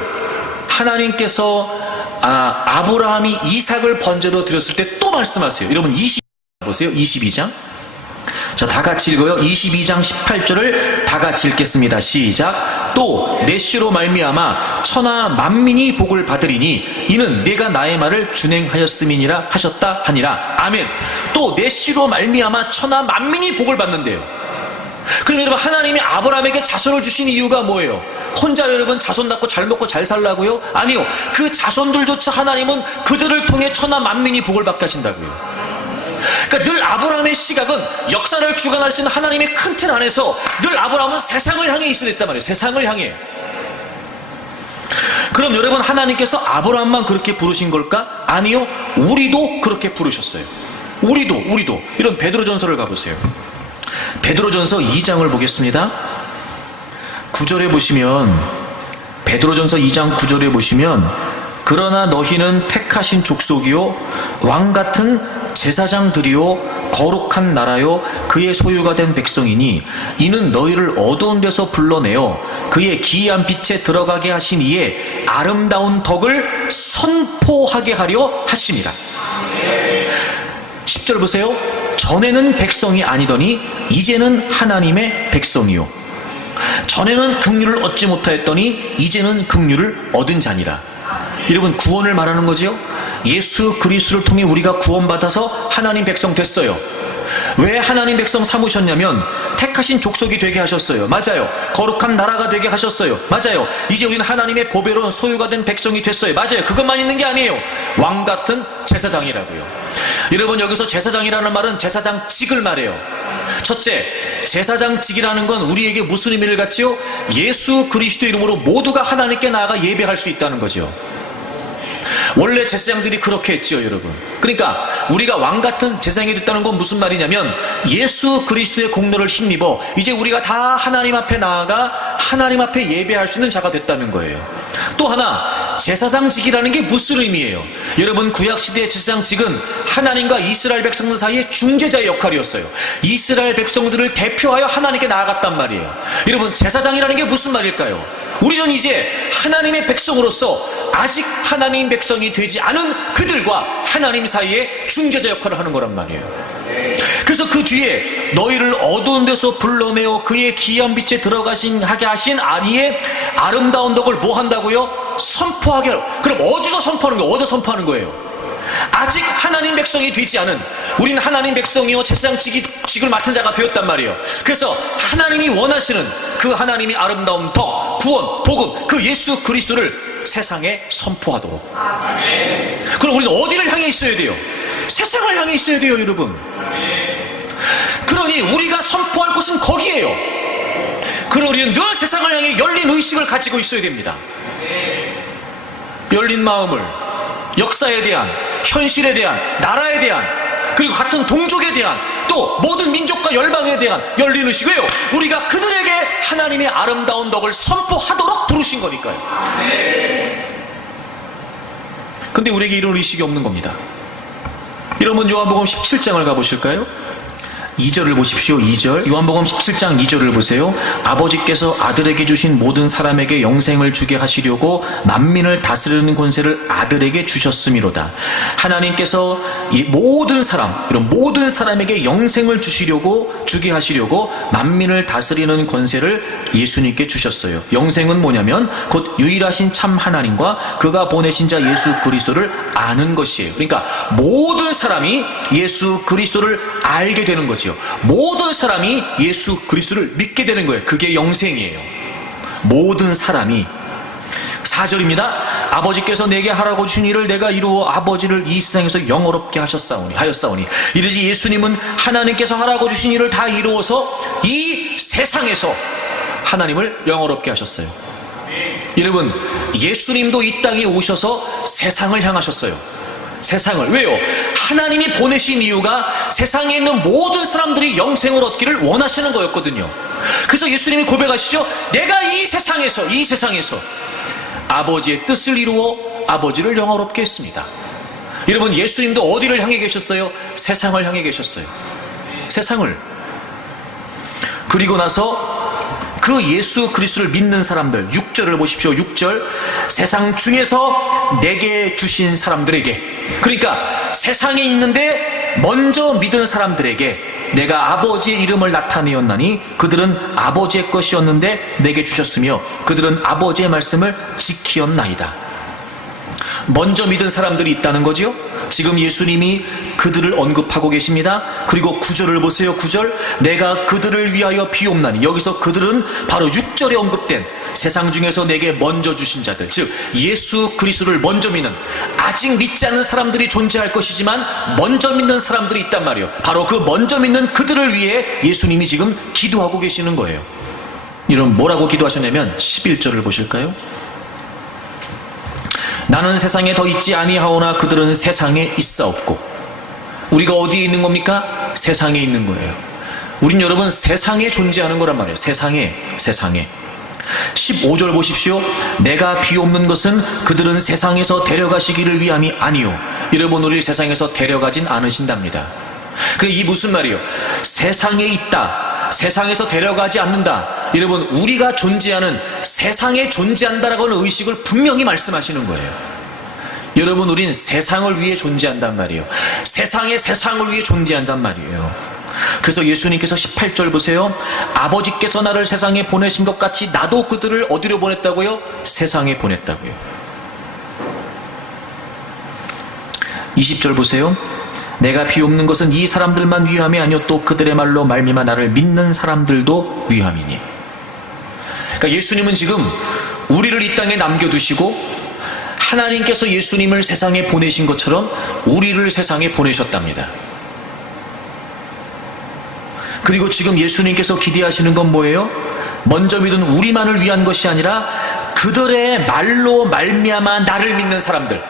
하나님께서 아브라함이 이삭을 번제로 드렸을 때 또 말씀하세요. 여러분, 22장 보세요. 22장. 자, 다 같이 읽어요. 22장 18절을 다 같이 읽겠습니다. 시작. 또 내 씨로 말미암아 천하 만민이 복을 받으리니 이는 내가 나의 말을 준행하였음이니라 하셨다 하니라. 아멘. 또 내 씨로 말미암아 천하 만민이 복을 받는데요. 그럼 여러분, 하나님이 아브라함에게 자손을 주신 이유가 뭐예요? 혼자 여러분 자손 낳고 잘 먹고 잘 살라고요? 아니요. 그 자손들조차 하나님은 그들을 통해 천하 만민이 복을 받게 하신다고요. 그러니까 늘 아브라함의 시각은 역사를 주관하시는 하나님의 큰 틀 안에서 늘 아브라함은 세상을 향해 있어야 됐단 말이에요. 세상을 향해. 그럼 여러분, 하나님께서 아브라함만 그렇게 부르신 걸까? 아니요. 우리도 그렇게 부르셨어요. 우리도. 이런 베드로전서를 가보세요. 베드로전서 2장을 보겠습니다. 9절에 보시면, 베드로전서 2장 9절에 보시면, 그러나 너희는 택하신 족속이요 왕같은 제사장들이요 거룩한 나라요 그의 소유가 된 백성이니 이는 너희를 어두운 데서 불러내어 그의 기이한 빛에 들어가게 하신 이의 아름다운 덕을 선포하게 하려 하심이라. 10절 보세요. 전에는 백성이 아니더니 이제는 하나님의 백성이요 전에는 긍휼을 얻지 못하였더니 이제는 긍휼을 얻은 자니라. 여러분, 구원을 말하는 거지요. 예수 그리스도를 통해 우리가 구원받아서 하나님 백성 됐어요. 왜 하나님 백성 삼으셨냐면 택하신 족속이 되게 하셨어요. 맞아요. 거룩한 나라가 되게 하셨어요. 맞아요. 이제 우리는 하나님의 보배로운 소유가 된 백성이 됐어요. 맞아요. 그것만 있는 게 아니에요. 왕같은 제사장이라고요. 여러분, 여기서 제사장이라는 말은 제사장직을 말해요. 첫째, 제사장직이라는 건 우리에게 무슨 의미를 갖지요? 예수 그리스도 이름으로 모두가 하나님께 나아가 예배할 수 있다는 거죠. 원래 제사장들이 그렇게 했죠, 여러분. 그러니까 우리가 왕같은 제사장이 됐다는 건 무슨 말이냐면 예수 그리스도의 공로를 힘입어 이제 우리가 다 하나님 앞에 나아가 하나님 앞에 예배할 수 있는 자가 됐다는 거예요. 또 하나, 제사장직이라는 게 무슨 의미예요? 여러분, 구약시대의 제사장직은 하나님과 이스라엘 백성들 사이의 중재자의 역할이었어요. 이스라엘 백성들을 대표하여 하나님께 나아갔단 말이에요. 여러분, 제사장이라는 게 무슨 말일까요? 우리는 이제 하나님의 백성으로서 아직 하나님 백성이 되지 않은 그들과 하나님 사이에 중재자 역할을 하는 거란 말이에요. 그래서 그 뒤에 너희를 어두운 데서 불러내어 그의 기이한 빛에 하게 하신 아리의 아름다운 덕을 뭐 한다고요? 선포하게 하라고. 그럼 어디서 선포하는 거예요? 어디서 선포하는 거예요? 아직 하나님 백성이 되지 않은 우리는 하나님 백성이요 제사장직을 맡은 자가 되었단 말이에요. 그래서 하나님이 원하시는 그 하나님이 아름다운 덕, 구원, 복음, 그 예수 그리스도를 세상에 선포하도록. 그럼 우리는 어디를 향해 있어야 돼요? 세상을 향해 있어야 돼요, 여러분. 그러니 우리가 선포할 곳은 거기에요. 그러니 우리는 늘 세상을 향해 열린 의식을 가지고 있어야 됩니다. 열린 마음을 역사에 대한, 현실에 대한, 나라에 대한, 그리고 같은 동족에 대한, 또 모든 민족과 열방에 대한 열린 의식. 왜요? 우리가 그들에게 하나님의 아름다운 덕을 선포하도록 부르신 거니까요. 근데 우리에게 이런 의식이 없는 겁니다. 여러분, 요한복음 17장을 가보실까요? 2절을 보십시오. 2절. 요한복음 17장 2절을 보세요. 아버지께서 아들에게 주신 모든 사람에게 영생을 주게 하시려고 만민을 다스리는 권세를 아들에게 주셨음이로다. 하나님께서 이 모든 사람, 이런 모든 사람에게 영생을 주게 하시려고 만민을 다스리는 권세를 예수님께 주셨어요. 영생은 뭐냐면 곧 유일하신 참 하나님과 그가 보내신 자 예수 그리스도를 아는 것이에요. 그러니까 모든 사람이 예수 그리스도를 알게 되는 거죠. 모든 사람이 예수 그리스도를 믿게 되는 거예요. 그게 영생이에요. 모든 사람이. 4절입니다. 아버지께서 내게 하라고 주신 일을 내가 이루어 아버지를 이 세상에서 영화롭게 하였사오니. 이르지 예수님은 하나님께서 하라고 주신 일을 다 이루어서 이 세상에서 하나님을 영화롭게 하셨어요. 여러분, 예수님도 이 땅에 오셔서 세상을 향하셨어요. 세상을. 왜요? 하나님이 보내신 이유가 세상에 있는 모든 사람들이 영생을 얻기를 원하시는 거였거든요. 그래서 예수님이 고백하시죠. 내가 이 세상에서 아버지의 뜻을 이루어 아버지를 영화롭게 했습니다. 여러분, 예수님도 어디를 향해 계셨어요? 세상을 향해 계셨어요. 세상을. 그리고 나서 그 예수 그리스도를 믿는 사람들, 6절을 보십시오. 6절. 세상 중에서 내게 주신 사람들에게, 그러니까 세상에 있는데 먼저 믿은 사람들에게 내가 아버지의 이름을 나타내었나니 그들은 아버지의 것이었는데 내게 주셨으며 그들은 아버지의 말씀을 지키었나이다. 먼저 믿은 사람들이 있다는 거죠. 지금 예수님이 그들을 언급하고 계십니다. 그리고 9절을 보세요. 9절. 내가 그들을 위하여 비옵나니. 여기서 그들은 바로 6절에 언급된 세상 중에서 내게 먼저 주신 자들, 즉 예수 그리스도를 먼저 믿는, 아직 믿지 않는 사람들이 존재할 것이지만 먼저 믿는 사람들이 있단 말이에요. 바로 그 먼저 믿는 그들을 위해 예수님이 지금 기도하고 계시는 거예요. 이런 뭐라고 기도하셨냐면 11절을 보실까요? 나는 세상에 더 있지 아니하오나 그들은 세상에 있사옵고. 우리가 어디에 있는 겁니까? 세상에 있는 거예요. 우린 여러분 세상에 존재하는 거란 말이에요. 세상에. 15절 보십시오. 내가 비옵는 것은 그들은 세상에서 데려가시기를 위함이 아니요. 여러분, 우리 세상에서 데려가진 않으신답니다. 그게 무슨 말이에요? 세상에 있다, 세상에서 데려가지 않는다. 여러분, 우리가 존재하는 세상에 존재한다라고 하는 의식을 분명히 말씀하시는 거예요. 여러분, 우린 세상을 위해 존재한단 말이에요. 세상을 위해 존재한단 말이에요. 그래서 예수님께서 18절 보세요. 아버지께서 나를 세상에 보내신 것 같이 나도 그들을 어디로 보냈다고요? 세상에 보냈다고요. 20절 보세요. 내가 비옵는 것은 이 사람들만 위함이 아니요 또 그들의 말로 말미암아 나를 믿는 사람들도 위함이니. 그러니까 예수님은 지금 우리를 이 땅에 남겨두시고 하나님께서 예수님을 세상에 보내신 것처럼 우리를 세상에 보내셨답니다. 그리고 지금 예수님께서 기대하시는 건 뭐예요? 먼저 믿은 우리만을 위한 것이 아니라 그들의 말로 말미암아 나를 믿는 사람들.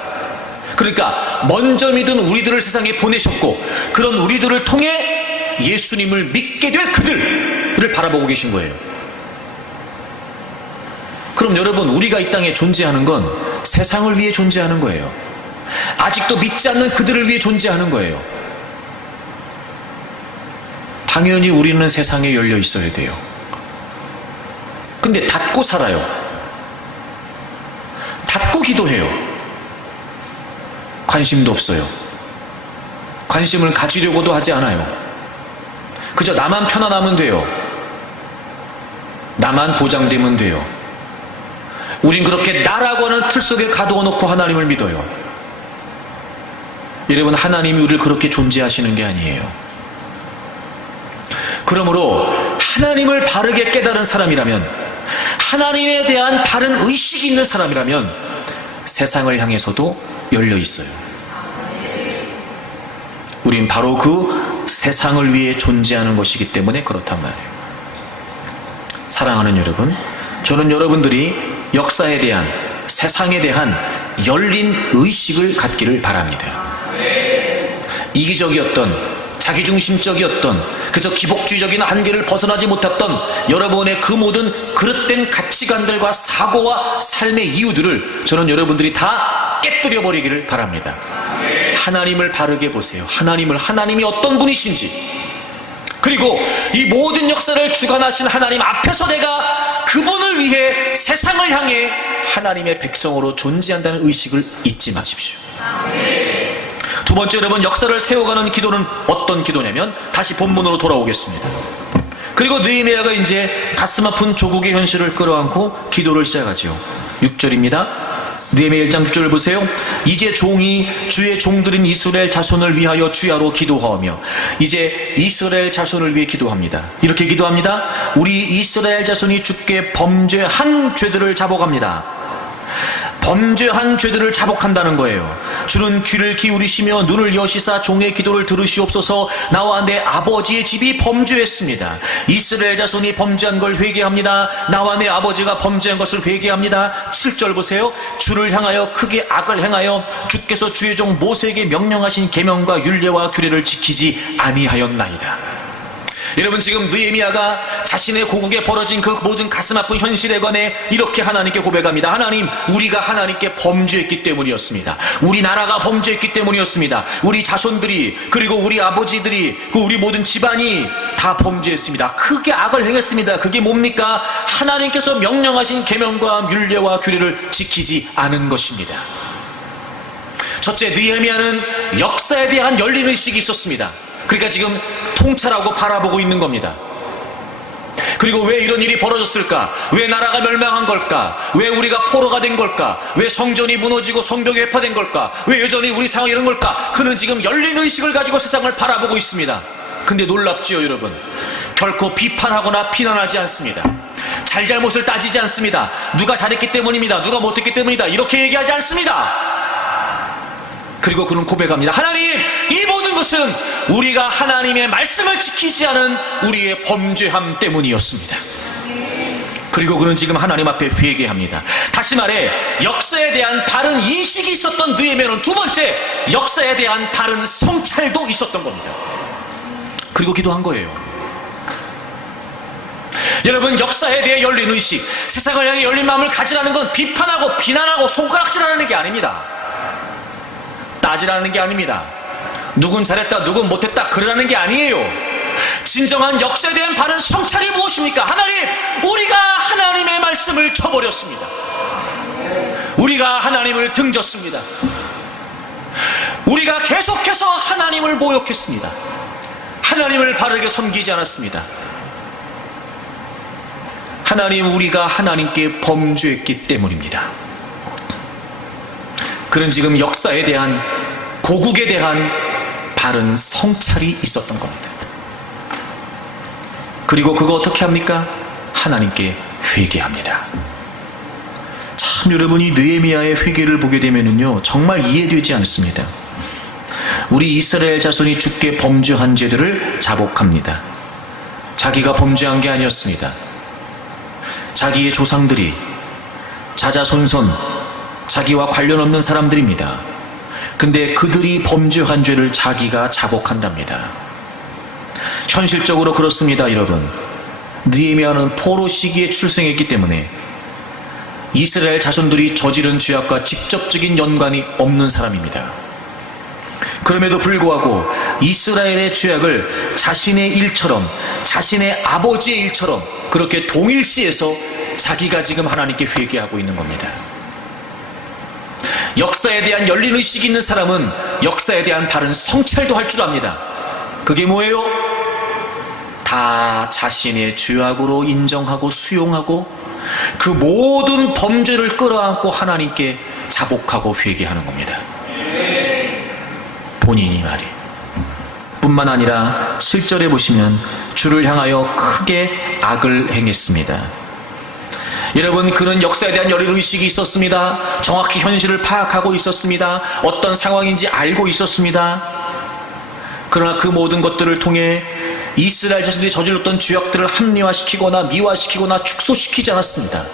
그러니까 먼저 믿은 우리들을 세상에 보내셨고 그런 우리들을 통해 예수님을 믿게 될 그들을 바라보고 계신 거예요. 그럼 여러분, 우리가 이 땅에 존재하는 건 세상을 위해 존재하는 거예요. 아직도 믿지 않는 그들을 위해 존재하는 거예요. 당연히 우리는 세상에 열려 있어야 돼요. 근데 닫고 살아요. 닫고 기도해요. 관심도 없어요. 관심을 가지려고도 하지 않아요. 그저 나만 편안하면 돼요. 나만 보장되면 돼요. 우린 그렇게 나라고 하는 틀 속에 가두어 놓고 하나님을 믿어요. 여러분, 하나님이 우리를 그렇게 존재하시는 게 아니에요. 그러므로 하나님을 바르게 깨달은 사람이라면, 하나님에 대한 바른 의식이 있는 사람이라면 세상을 향해서도 열려 있어요. 우린 바로 그 세상을 위해 존재하는 것이기 때문에 그렇단 말이에요. 사랑하는 여러분, 저는 여러분들이 역사에 대한, 세상에 대한 열린 의식을 갖기를 바랍니다. 이기적이었던, 자기중심적이었던, 그래서 기복주의적인 한계를 벗어나지 못했던 여러분의 그 모든 그릇된 가치관들과 사고와 삶의 이유들을 저는 여러분들이 다 깨뜨려 버리기를 바랍니다. 하나님을 바르게 보세요. 하나님이 어떤 분이신지, 그리고 이 모든 역사를 주관하신 하나님 앞에서 내가 그분을 위해 세상을 향해 하나님의 백성으로 존재한다는 의식을 잊지 마십시오. 두 번째, 여러분, 역사를 세워가는 기도는 어떤 기도냐면, 다시 본문으로 돌아오겠습니다. 그리고 느헤미야가 이제 가슴 아픈 조국의 현실을 끌어안고 기도를 시작하죠. 6절입니다. 느헤미야 1장 6절 보세요. 이제 종이 주의 종들인 이스라엘 자손을 위하여 주야로 기도하며, 이제 이스라엘 자손을 위해 기도합니다. 이렇게 기도합니다. 우리 이스라엘 자손이 주께 범죄한 죄들을 자복합니다. 범죄한 죄들을 자복한다는 거예요. 주는 귀를 기울이시며 눈을 여시사 종의 기도를 들으시옵소서. 나와 내 아버지의 집이 범죄했습니다. 이스라엘 자손이 범죄한 걸 회개합니다. 나와 내 아버지가 범죄한 것을 회개합니다. 7절 보세요. 주를 향하여 크게 악을 행하여 주께서 주의 종 모세에게 명령하신 계명과 율례와 규례를 지키지 아니하였나이다. 여러분, 지금 느헤미야가 자신의 고국에 벌어진 그 모든 가슴 아픈 현실에 관해 이렇게 하나님께 고백합니다. 하나님, 우리가 하나님께 범죄했기 때문이었습니다. 우리 나라가 범죄했기 때문이었습니다. 우리 자손들이, 그리고 우리 아버지들이, 우리 모든 집안이 다 범죄했습니다. 크게 악을 행했습니다. 그게 뭡니까? 하나님께서 명령하신 계명과 율례와 규례를 지키지 않은 것입니다. 첫째, 느헤미야는 역사에 대한 열린 의식이 있었습니다. 그러니까 지금 통찰하고 바라보고 있는 겁니다. 그리고 왜 이런 일이 벌어졌을까? 왜 나라가 멸망한 걸까? 왜 우리가 포로가 된 걸까? 왜 성전이 무너지고 성벽이 회파된 걸까? 왜 여전히 우리 상황이 이런 걸까? 그는 지금 열린 의식을 가지고 세상을 바라보고 있습니다. 근데 놀랍지요, 여러분? 결코 비판하거나 비난하지 않습니다. 잘잘못을 따지지 않습니다. 누가 잘했기 때문입니다. 누가 못했기 때문이다. 이렇게 얘기하지 않습니다. 그리고 그는 고백합니다. 하나님, 이 모든 것은 우리가 하나님의 말씀을 지키지 않은 우리의 범죄함 때문이었습니다. 그리고 그는 지금 하나님 앞에 회개합니다. 다시 말해, 역사에 대한 바른 인식이 있었던 느헤미야는 두 번째, 역사에 대한 바른 성찰도 있었던 겁니다. 그리고 기도한 거예요. 여러분, 역사에 대해 열린 의식, 세상을 향해 열린 마음을 가지라는 건 비판하고 비난하고 손가락질하는 게 아닙니다. 따지라는 게 아닙니다. 누군 잘했다, 누군 못했다, 그러라는 게 아니에요. 진정한 역사에 대한 바른 성찰이 무엇입니까? 하나님, 우리가 하나님의 말씀을 쳐버렸습니다. 우리가 하나님을 등졌습니다. 우리가 계속해서 하나님을 모욕했습니다. 하나님을 바르게 섬기지 않았습니다. 우리가 하나님께 범죄했기 때문입니다. 그는 지금 역사에 대한, 고국에 대한 바른 성찰이 있었던 겁니다. 그리고 그거 어떻게 합니까? 하나님께 회개합니다. 참, 여러분이 느헤미야의 회개를 보게 되면요, 정말 이해되지 않습니다. 우리 이스라엘 자손이 주께 범죄한 죄들을 자복합니다. 자기가 범죄한 게 아니었습니다. 자기의 조상들이, 자자손손, 자기와 관련 없는 사람들입니다. 근데 그들이 범죄한 죄를 자기가 자복한답니다. 현실적으로 그렇습니다, 여러분. 느헤미야는 포로 시기에 출생했기 때문에 이스라엘 자손들이 저지른 죄악과 직접적인 연관이 없는 사람입니다. 그럼에도 불구하고 이스라엘의 죄악을 자신의 일처럼, 자신의 아버지의 일처럼 그렇게 동일시해서 자기가 지금 하나님께 회개하고 있는 겁니다. 역사에 대한 열린 의식이 있는 사람은 역사에 대한 바른 성찰도 할 줄 압니다. 그게 뭐예요? 다 자신의 죄악으로 인정하고 수용하고 그 모든 범죄를 끌어안고 하나님께 자복하고 회개하는 겁니다. 본인이 말이. 뿐만 아니라 7절에 보시면 주를 향하여 크게 악을 행했습니다. 여러분, 그는 역사에 대한 열린 의식이 있었습니다. 정확히 현실을 파악하고 있었습니다. 어떤 상황인지 알고 있었습니다. 그러나 그 모든 것들을 통해 이스라엘 자손들이 저질렀던 죄악들을 합리화시키거나 미화시키거나 축소시키지 않았습니다.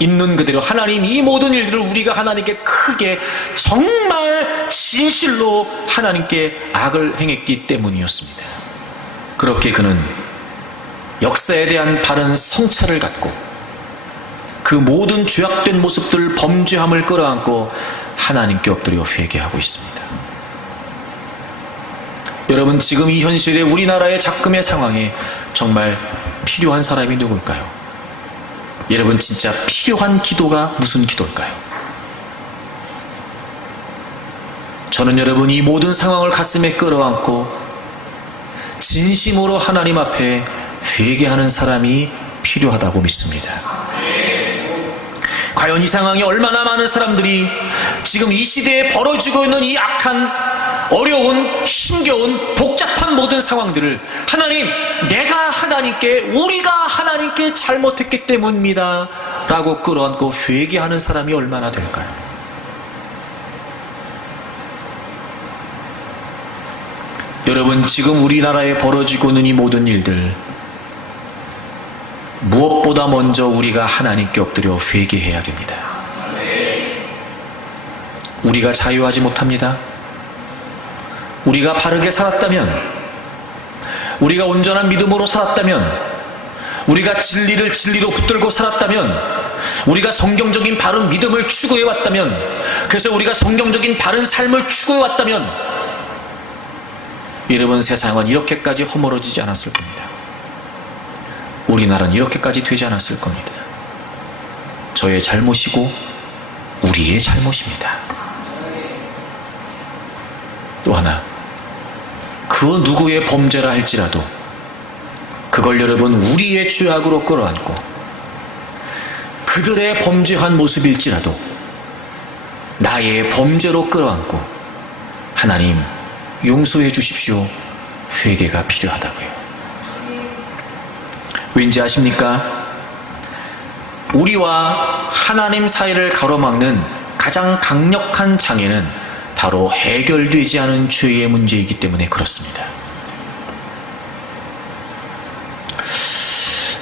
있는 그대로 하나님, 이 모든 일들을 우리가 하나님께 크게, 정말 진실로 하나님께 악을 행했기 때문이었습니다. 그렇게 그는 역사에 대한 바른 성찰을 갖고 그 모든 죄악된 모습들, 범죄함을 끌어안고 하나님께 엎드려 회개하고 있습니다. 여러분, 지금 이 현실에 우리나라의 작금의 상황에 정말 필요한 사람이 누굴까요? 여러분, 진짜 필요한 기도가 무슨 기도일까요? 저는 여러분, 이 모든 상황을 가슴에 끌어안고 진심으로 하나님 앞에 회개하는 사람이 필요하다고 믿습니다. 과연 이 상황에 얼마나 많은 사람들이 지금 이 시대에 벌어지고 있는 이 악한, 어려운, 힘겨운, 복잡한 모든 상황들을 하나님, 내가 하나님께, 우리가 하나님께 잘못했기 때문입니다 라고 끌어안고 회개하는 사람이 얼마나 될까요? 여러분, 지금 우리나라에 벌어지고 있는 이 모든 일들, 무엇보다 먼저 우리가 하나님께 엎드려 회개해야 됩니다. 우리가 자유하지 못합니다. 우리가 바르게 살았다면, 우리가 온전한 믿음으로 살았다면, 우리가 진리를 진리로 붙들고 살았다면, 우리가 성경적인 바른 믿음을 추구해왔다면, 그래서 우리가 성경적인 바른 삶을 추구해왔다면, 여러분, 세상은 이렇게까지 허물어지지 않았을 겁니다. 우리나라는 이렇게까지 되지 않았을 겁니다. 저의 잘못이고 우리의 잘못입니다. 또 하나, 그 누구의 범죄라 할지라도 그걸 여러분 우리의 죄악으로 끌어안고 그들의 범죄한 모습일지라도 나의 범죄로 끌어안고 하나님 용서해 주십시오, 회개가 필요하다고요. 왠지 아십니까? 우리와 하나님 사이를 가로막는 가장 강력한 장애는 바로 해결되지 않은 죄의 문제이기 때문에 그렇습니다.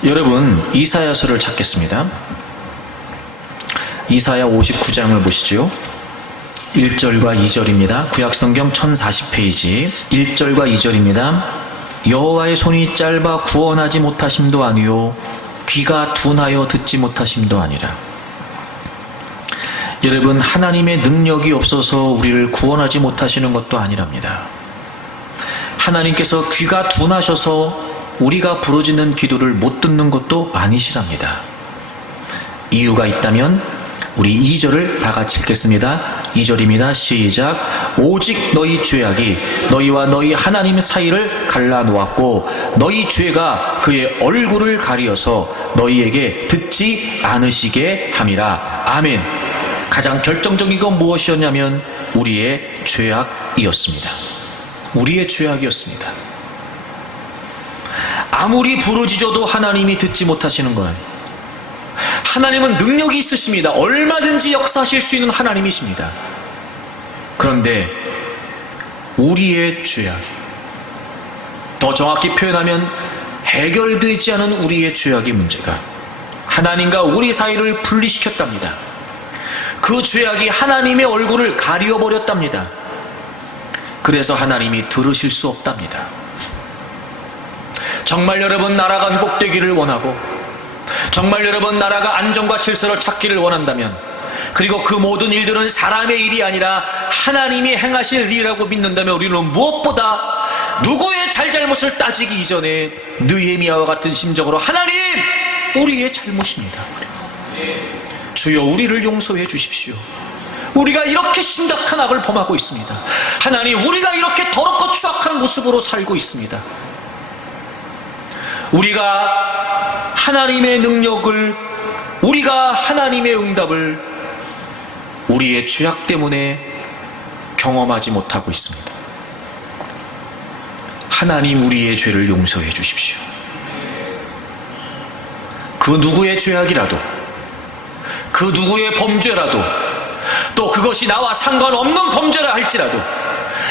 여러분, 이사야서를 찾겠습니다. 이사야 59장을 보시죠. 1절과 2절입니다. 구약성경 1040페이지 1절과 2절입니다. 여호와의 손이 짧아 구원하지 못하심도 아니요 귀가 둔하여 듣지 못하심도 아니라. 여러분, 하나님의 능력이 없어서 우리를 구원하지 못하시는 것도 아니랍니다. 하나님께서 귀가 둔하셔서 우리가 부르짖는 기도를 못 듣는 것도 아니시랍니다. 이유가 있다면 우리 2절을 다 같이 읽겠습니다. 2절입니다. 시작. 오직 너희 죄악이 너희와 너희 하나님 사이를 갈라놓았고 너희 죄가 그의 얼굴을 가리어서 너희에게 듣지 않으시게 함이라. 아멘. 가장 결정적인 건 무엇이었냐면 우리의 죄악이었습니다. 우리의 죄악이었습니다. 아무리 부르짖어도 하나님이 듣지 못하시는 거예요. 하나님은 능력이 있으십니다. 얼마든지 역사하실 수 있는 하나님이십니다. 그런데 우리의 죄악이, 더 정확히 표현하면 해결되지 않은 우리의 죄악의 문제가 하나님과 우리 사이를 분리시켰답니다. 그 죄악이 하나님의 얼굴을 가리워버렸답니다. 그래서 하나님이 들으실 수 없답니다. 정말 여러분 나라가 회복되기를 원하고, 정말 여러분 나라가 안정과 질서를 찾기를 원한다면, 그리고 그 모든 일들은 사람의 일이 아니라 하나님이 행하실 일이라고 믿는다면 우리는 무엇보다 누구의 잘잘못을 따지기 이전에 느헤미야와 같은 심정으로 하나님, 우리의 잘못입니다. 주여 우리를 용서해 주십시오. 우리가 이렇게 심각한 악을 범하고 있습니다. 하나님, 우리가 이렇게 더럽고 추악한 모습으로 살고 있습니다. 우리가 하나님의 능력을, 우리가 하나님의 응답을 우리의 죄악 때문에 경험하지 못하고 있습니다. 하나님, 우리의 죄를 용서해 주십시오. 그 누구의 죄악이라도, 그 누구의 범죄라도, 또 그것이 나와 상관없는 범죄라 할지라도,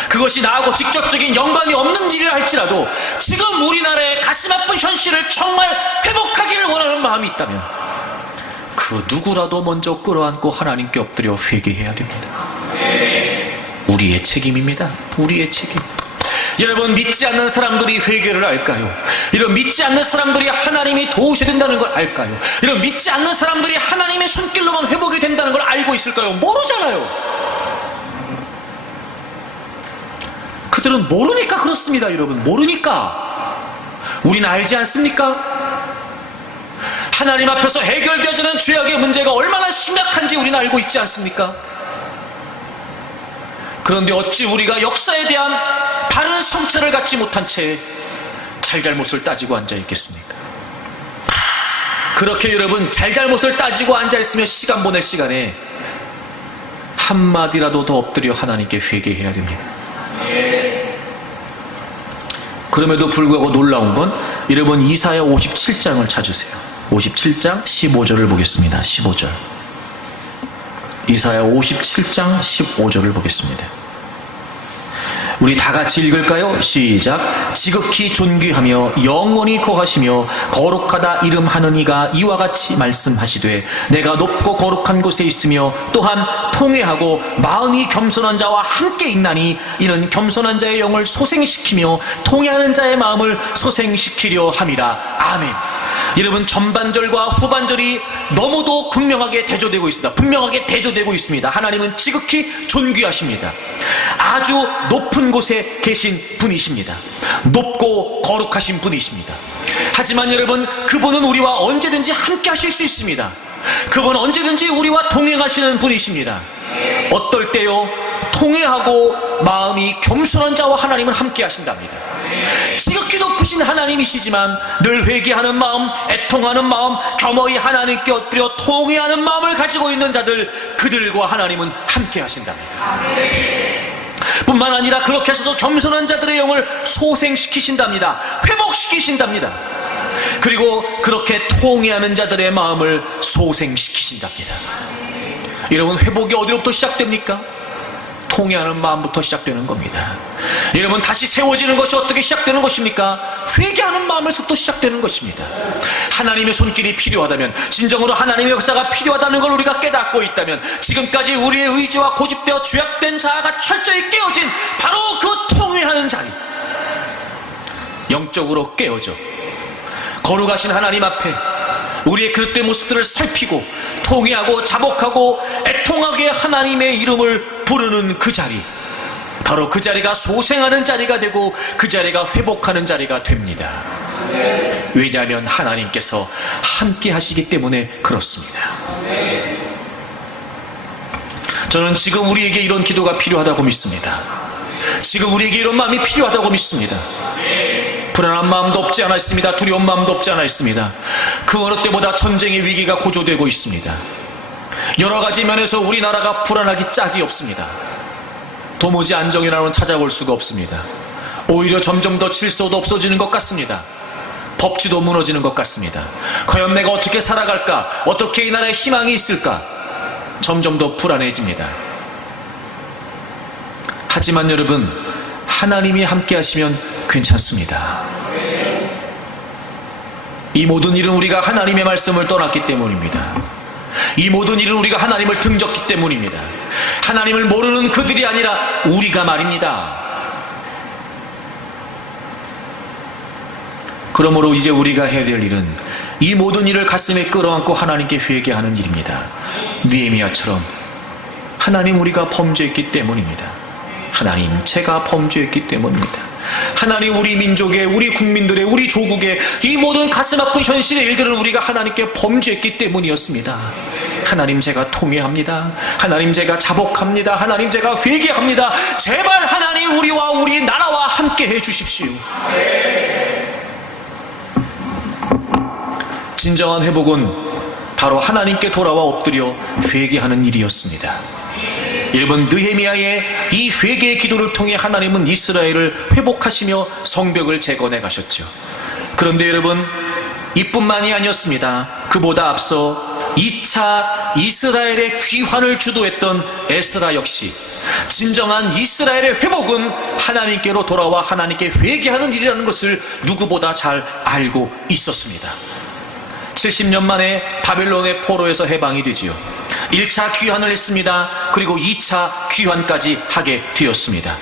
그것이 나하고 직접적인 연관이 없는 일이라 할지라도 지금 우리나라의 가슴 아픈 현실을 정말 회복하기를 원하는 마음이 있다면 그 누구라도 먼저 끌어안고 하나님께 엎드려 회개해야 됩니다. 우리의 책임입니다. 우리의 책임. 여러분, 믿지 않는 사람들이 회개를 할까요? 이런 믿지 않는 사람들이 하나님이 도우셔야 된다는 걸 알까요? 이런 믿지 않는 사람들이 하나님의 손길로만 회복이 된다는 걸 알고 있을까요? 모르잖아요. 그들은 모르니까 그렇습니다. 여러분, 모르니까. 우리는 알지 않습니까? 하나님 앞에서 해결되어지는 죄악의 문제가 얼마나 심각한지 우리는 알고 있지 않습니까? 그런데 어찌 우리가 역사에 대한 바른 성찰을 갖지 못한 채 잘잘못을 따지고 앉아있겠습니까? 그렇게 여러분 잘잘못을 따지고 앉아있으면 시간 보낼 시간에 한마디라도 더 엎드려 하나님께 회개해야 됩니다. 그럼에도 불구하고 놀라운 건 여러분 이사야 57장을 찾으세요. 57장 15절을 보겠습니다. 15절. 이사야 57장 15절을 보겠습니다. 우리 다 같이 읽을까요? 시작. 지극히 존귀하며 영원히 거하시며 거룩하다 이름하는 이가 이와 같이 말씀하시되 내가 높고 거룩한 곳에 있으며 또한 통회하고 마음이 겸손한 자와 함께 있나니 이는 겸손한 자의 영을 소생시키며 통회하는 자의 마음을 소생시키려 함이라. 아멘. 여러분, 전반절과 후반절이 너무도 분명하게 대조되고 있습니다. 분명하게 대조되고 있습니다. 하나님은 지극히 존귀하십니다. 아주 높은 곳에 계신 분이십니다. 높고 거룩하신 분이십니다. 하지만 여러분, 그분은 우리와 언제든지 함께 하실 수 있습니다. 그분은 언제든지 우리와 동행하시는 분이십니다. 어떨 때요? 통회하고 마음이 겸손한 자와 하나님은 함께 하신답니다. 지극히 높으신 하나님이시지만 늘 회개하는 마음, 애통하는 마음, 겸허히 하나님께 엎드려 통회하는 마음을 가지고 있는 자들, 그들과 하나님은 함께 하신답니다. 뿐만 아니라 그렇게 하셔서 겸손한 자들의 영을 소생시키신답니다. 회복시키신답니다. 그리고 그렇게 통회하는 자들의 마음을 소생시키신답니다. 여러분, 회복이 어디로부터 시작됩니까? 통회하는 마음부터 시작되는 겁니다. 여러분, 다시 세워지는 것이 어떻게 시작되는 것입니까? 회개하는 마음에서부터 시작되는 것입니다. 하나님의 손길이 필요하다면, 진정으로 하나님의 역사가 필요하다는 걸 우리가 깨닫고 있다면, 지금까지 우리의 의지와 고집되어 죄악된 자아가 철저히 깨어진 바로 그 통회하는 자리, 영적으로 깨어져 거룩하신 하나님 앞에 우리의 그릇된 모습들을 살피고 통회하고 자복하고 애통하게 하나님의 이름을 부르는 그 자리, 바로 그 자리가 소생하는 자리가 되고 그 자리가 회복하는 자리가 됩니다. 왜냐하면 하나님께서 함께 하시기 때문에 그렇습니다. 저는 지금 우리에게 이런 기도가 필요하다고 믿습니다. 지금 우리에게 이런 마음이 필요하다고 믿습니다. 불안한 마음도 없지 않아 있습니다. 두려운 마음도 없지 않아 있습니다. 그 어느 때보다 전쟁의 위기가 고조되고 있습니다. 여러 가지 면에서 우리나라가 불안하기 짝이 없습니다. 도무지 안정의 나라는 찾아볼 수가 없습니다. 오히려 점점 더 질서도 없어지는 것 같습니다. 법치도 무너지는 것 같습니다. 과연 내가 어떻게 살아갈까? 어떻게 이 나라에 희망이 있을까? 점점 더 불안해집니다. 하지만 여러분, 하나님이 함께 하시면 괜찮습니다. 이 모든 일은 우리가 하나님의 말씀을 떠났기 때문입니다. 이 모든 일은 우리가 하나님을 등졌기 때문입니다. 하나님을 모르는 그들이 아니라 우리가 말입니다. 그러므로 이제 우리가 해야 될 일은 이 모든 일을 가슴에 끌어안고 하나님께 회개하는 일입니다. 느헤미야처럼 하나님, 우리가 범죄했기 때문입니다. 하나님, 제가 범죄했기 때문입니다. 하나님, 우리 민족의, 우리 국민들의, 우리 조국의 이 모든 가슴 아픈 현실의 일들은 우리가 하나님께 범죄했기 때문이었습니다. 하나님, 제가 통회합니다. 하나님, 제가 자복합니다. 하나님, 제가 회개합니다. 제발 하나님, 우리와 우리 나라와 함께 해주십시오. 진정한 회복은 바로 하나님께 돌아와 엎드려 회개하는 일이었습니다. 여러분, 느헤미야의 이 회개의 기도를 통해 하나님은 이스라엘을 회복하시며 성벽을 재건해 가셨죠. 그런데 여러분, 이뿐만이 아니었습니다. 그보다 앞서 2차 이스라엘의 귀환을 주도했던 에스라 역시 진정한 이스라엘의 회복은 하나님께로 돌아와 하나님께 회개하는 일이라는 것을 누구보다 잘 알고 있었습니다. 70년 만에 바벨론의 포로에서 해방이 되지요. 1차 귀환을 했습니다. 그리고 2차 귀환까지 하게 되었습니다.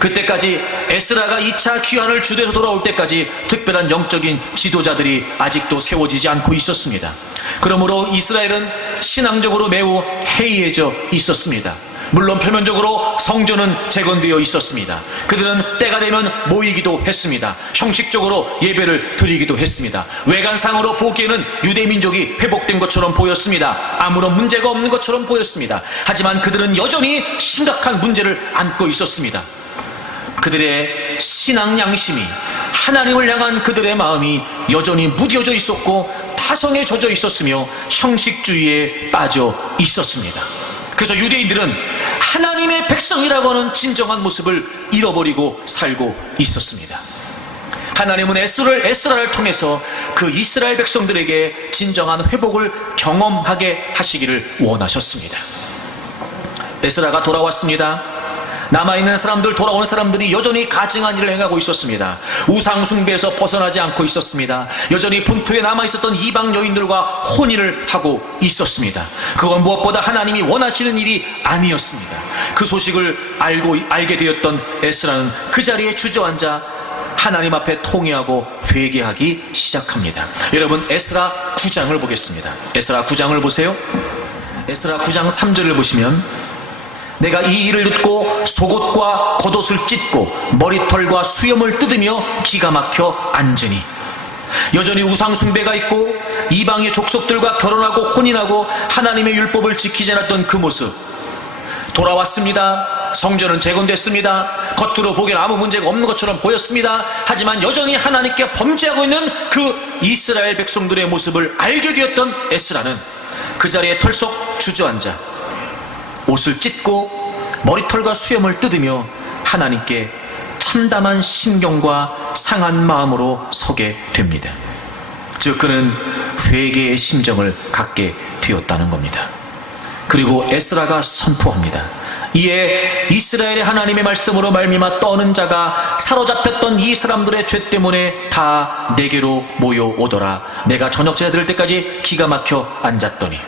그때까지 에스라가 2차 귀환을 주도해서 돌아올 때까지 특별한 영적인 지도자들이 아직도 세워지지 않고 있었습니다. 그러므로 이스라엘은 신앙적으로 매우 해이해져 있었습니다. 물론 표면적으로 성전은 재건되어 있었습니다. 그들은 때가 되면 모이기도 했습니다. 형식적으로 예배를 드리기도 했습니다. 외관상으로 보기에는 유대민족이 회복된 것처럼 보였습니다. 아무런 문제가 없는 것처럼 보였습니다. 하지만 그들은 여전히 심각한 문제를 안고 있었습니다. 그들의 신앙 양심이, 하나님을 향한 그들의 마음이 여전히 무뎌져 있었고 타성에 젖어 있었으며 형식주의에 빠져 있었습니다. 그래서 유대인들은 하나님의 백성이라고 하는 진정한 모습을 잃어버리고 살고 있었습니다. 하나님은 에스라를 통해서 그 이스라엘 백성들에게 진정한 회복을 경험하게 하시기를 원하셨습니다. 에스라가 돌아왔습니다. 남아있는 사람들, 돌아온 사람들이 여전히 가증한 일을 행하고 있었습니다. 우상 숭배에서 벗어나지 않고 있었습니다. 여전히 본토에 남아있었던 이방 여인들과 혼인을 하고 있었습니다. 그건 무엇보다 하나님이 원하시는 일이 아니었습니다. 그 소식을 알게 되었던 에스라는 그 자리에 주저앉아 하나님 앞에 통회하고 회개하기 시작합니다. 여러분, 에스라 9장을 보겠습니다. 에스라 9장을 보세요. 에스라 9장 3절을 보시면, 내가 이 일을 듣고 속옷과 겉옷을 찢고 머리털과 수염을 뜯으며 기가 막혀 앉으니, 여전히 우상 숭배가 있고 이방의 족속들과 결혼하고 혼인하고 하나님의 율법을 지키지 않았던 그 모습 돌아왔습니다. 성전은 재건됐습니다. 겉으로 보기엔 아무 문제가 없는 것처럼 보였습니다. 하지만 여전히 하나님께 범죄하고 있는 그 이스라엘 백성들의 모습을 알게 되었던 에스라는 그 자리에 털썩 주저앉아 옷을 찢고 머리털과 수염을 뜯으며 하나님께 참담한 심경과 상한 마음으로 서게 됩니다. 즉, 그는 회개의 심정을 갖게 되었다는 겁니다. 그리고 에스라가 선포합니다. 이에 이스라엘의 하나님의 말씀으로 말미암아 떠는 자가 사로잡혔던 이 사람들의 죄 때문에 다 내게로 모여오더라. 내가 저녁 제사 드릴 때까지 기가 막혀 앉았더니,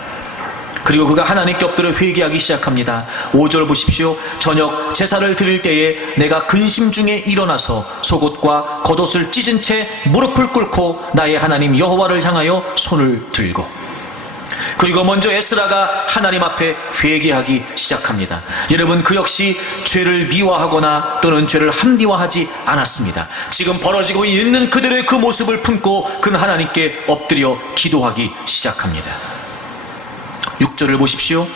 그리고 그가 하나님께 엎드려 회개하기 시작합니다. 5절 보십시오. 저녁 제사를 드릴 때에 내가 근심 중에 일어나서 속옷과 겉옷을 찢은 채 무릎을 꿇고 나의 하나님 여호와를 향하여 손을 들고, 그리고 먼저 에스라가 하나님 앞에 회개하기 시작합니다. 여러분, 그 역시 죄를 미화하거나 또는 죄를 합리화하지 않았습니다. 지금 벌어지고 있는 그들의 그 모습을 품고 그는 하나님께 엎드려 기도하기 시작합니다. 6절을 보십시오.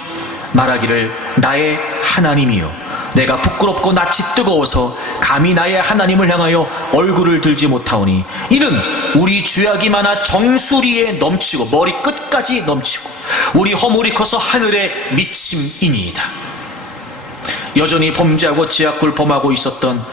말하기를 나의 하나님이여 내가 부끄럽고 낯이 뜨거워서 감히 나의 하나님을 향하여 얼굴을 들지 못하오니 이는 우리 죄악이 많아 정수리에 넘치고 머리 끝까지 넘치고 우리 허물이 커서 하늘에 미침이니이다. 여전히 범죄하고 죄악을 범하고 있었던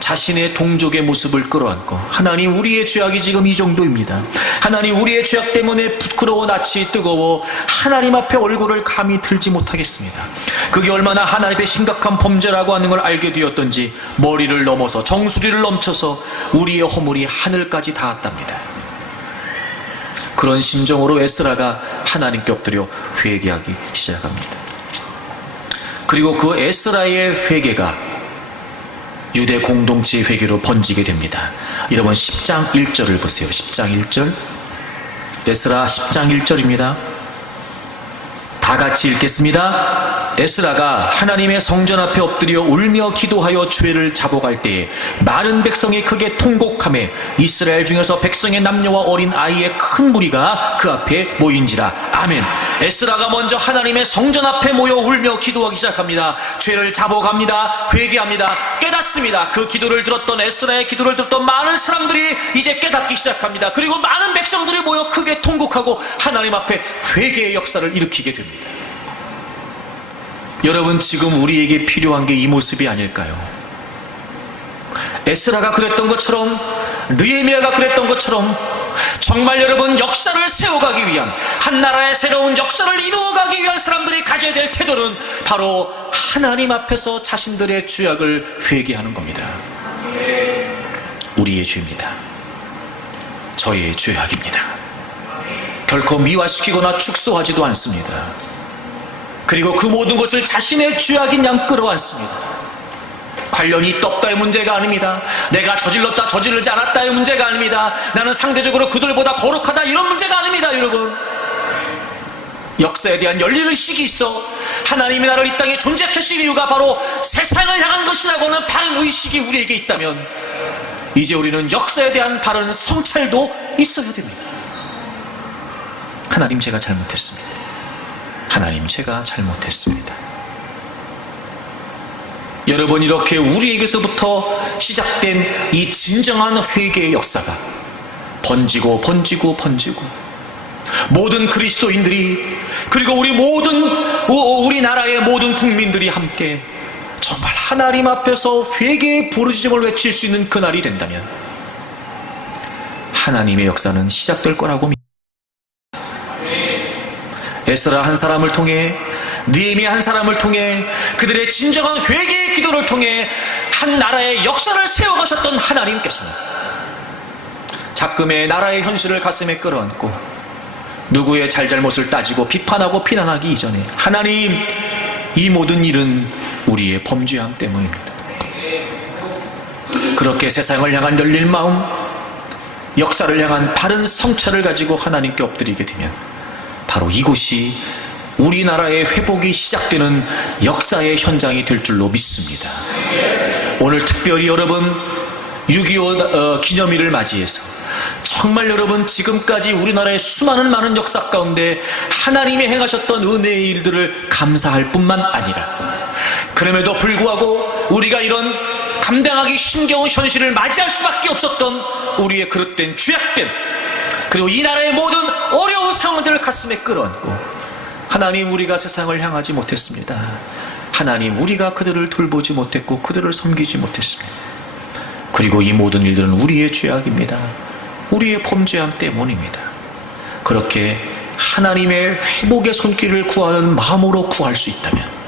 자신의 동족의 모습을 끌어안고 하나님 우리의 죄악이 지금 이 정도입니다. 하나님 우리의 죄악 때문에 부끄러워 낯이 뜨거워 하나님 앞에 얼굴을 감히 들지 못하겠습니다. 그게 얼마나 하나님 앞에 심각한 범죄라고 하는 걸 알게 되었던지 머리를 넘어서 정수리를 넘쳐서 우리의 허물이 하늘까지 닿았답니다. 그런 심정으로 에스라가 하나님께 엎드려 회개하기 시작합니다. 그리고 그 에스라의 회개가 유대 공동체의 회개로 번지게 됩니다. 여러분 10장 1절을 보세요. 10장 1절 에스라 10장 1절입니다. 다 같이 읽겠습니다. 에스라가 하나님의 성전 앞에 엎드려 울며 기도하여 죄를 자복할 때에 많은 백성이 크게 통곡하며 이스라엘 중에서 백성의 남녀와 어린 아이의 큰 무리가 그 앞에 모인지라. 아멘. 에스라가 먼저 하나님의 성전 앞에 모여 울며 기도하기 시작합니다. 죄를 자복합니다. 회개합니다. 깨닫습니다. 그 기도를 들었던 에스라의 기도를 들었던 많은 사람들이 이제 깨닫기 시작합니다. 그리고 많은 백성들이 모여 크게 통곡하고 하나님 앞에 회개의 역사를 일으키게 됩니다. 여러분 지금 우리에게 필요한 게 이 모습이 아닐까요? 에스라가 그랬던 것처럼 느헤미야가 그랬던 것처럼 정말 여러분 역사를 세워가기 위한 한 나라의 새로운 역사를 이루어가기 위한 사람들이 가져야 될 태도는 바로 하나님 앞에서 자신들의 죄악을 회개하는 겁니다. 우리의 죄입니다. 저의 죄악입니다. 결코 미화시키거나 축소하지도 않습니다. 그리고 그 모든 것을 자신의 죄악인 양 끌어안습니다. 관련이 있다 없다의 문제가 아닙니다. 내가 저질렀다 저지르지 않았다의 문제가 아닙니다. 나는 상대적으로 그들보다 거룩하다 이런 문제가 아닙니다. 여러분 역사에 대한 열린 의식이 있어 하나님이 나를 이 땅에 존재케 하신 이유가 바로 세상을 향한 것이라고 하는 바른 의식이 우리에게 있다면 이제 우리는 역사에 대한 바른 성찰도 있어야 됩니다. 하나님 제가 잘못했습니다. 하나님 제가 잘못했습니다. 여러분 이렇게 우리에게서부터 시작된 이 진정한 회개의 역사가 번지고 모든 그리스도인들이 그리고 우리나라의 모든 국민들이 함께 정말 하나님 앞에서 회개의 부르짖음을 외칠 수 있는 그날이 된다면 하나님의 역사는 시작될 거라고 믿습니다. 에스라 한 사람을 통해 느헤미야 한 사람을 통해 그들의 진정한 회개의 기도를 통해 한 나라의 역사를 세워가셨던 하나님께서는 작금의 나라의 현실을 가슴에 끌어안고 누구의 잘잘못을 따지고 비판하고 비난하기 이전에 하나님 이 모든 일은 우리의 범죄함 때문입니다. 그렇게 세상을 향한 열린 마음 역사를 향한 바른 성찰을 가지고 하나님께 엎드리게 되면 바로 이곳이 우리나라의 회복이 시작되는 역사의 현장이 될 줄로 믿습니다. 오늘 특별히 여러분 6.25 기념일을 맞이해서 정말 여러분 지금까지 우리나라의 수많은 많은 역사 가운데 하나님이 행하셨던 은혜의 일들을 감사할 뿐만 아니라 그럼에도 불구하고 우리가 이런 감당하기 힘겨운 현실을 맞이할 수밖에 없었던 우리의 그릇된 죄악됨 그리고 이 나라의 모든 어려운 상황들을 가슴에 끌어안고 하나님 우리가 세상을 향하지 못했습니다. 하나님 우리가 그들을 돌보지 못했고 그들을 섬기지 못했습니다. 그리고 이 모든 일들은 우리의 죄악입니다. 우리의 범죄함 때문입니다. 그렇게 하나님의 회복의 손길을 구하는 마음으로 구할 수 있다면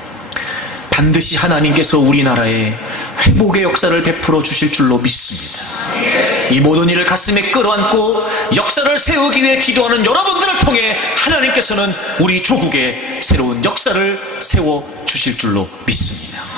반드시 하나님께서 우리나라에 회복의 역사를 베풀어 주실 줄로 믿습니다. 이 모든 일을 가슴에 끌어안고 역사를 세우기 위해 기도하는 여러분들을 통해 하나님께서는 우리 조국에 새로운 역사를 세워 주실 줄로 믿습니다.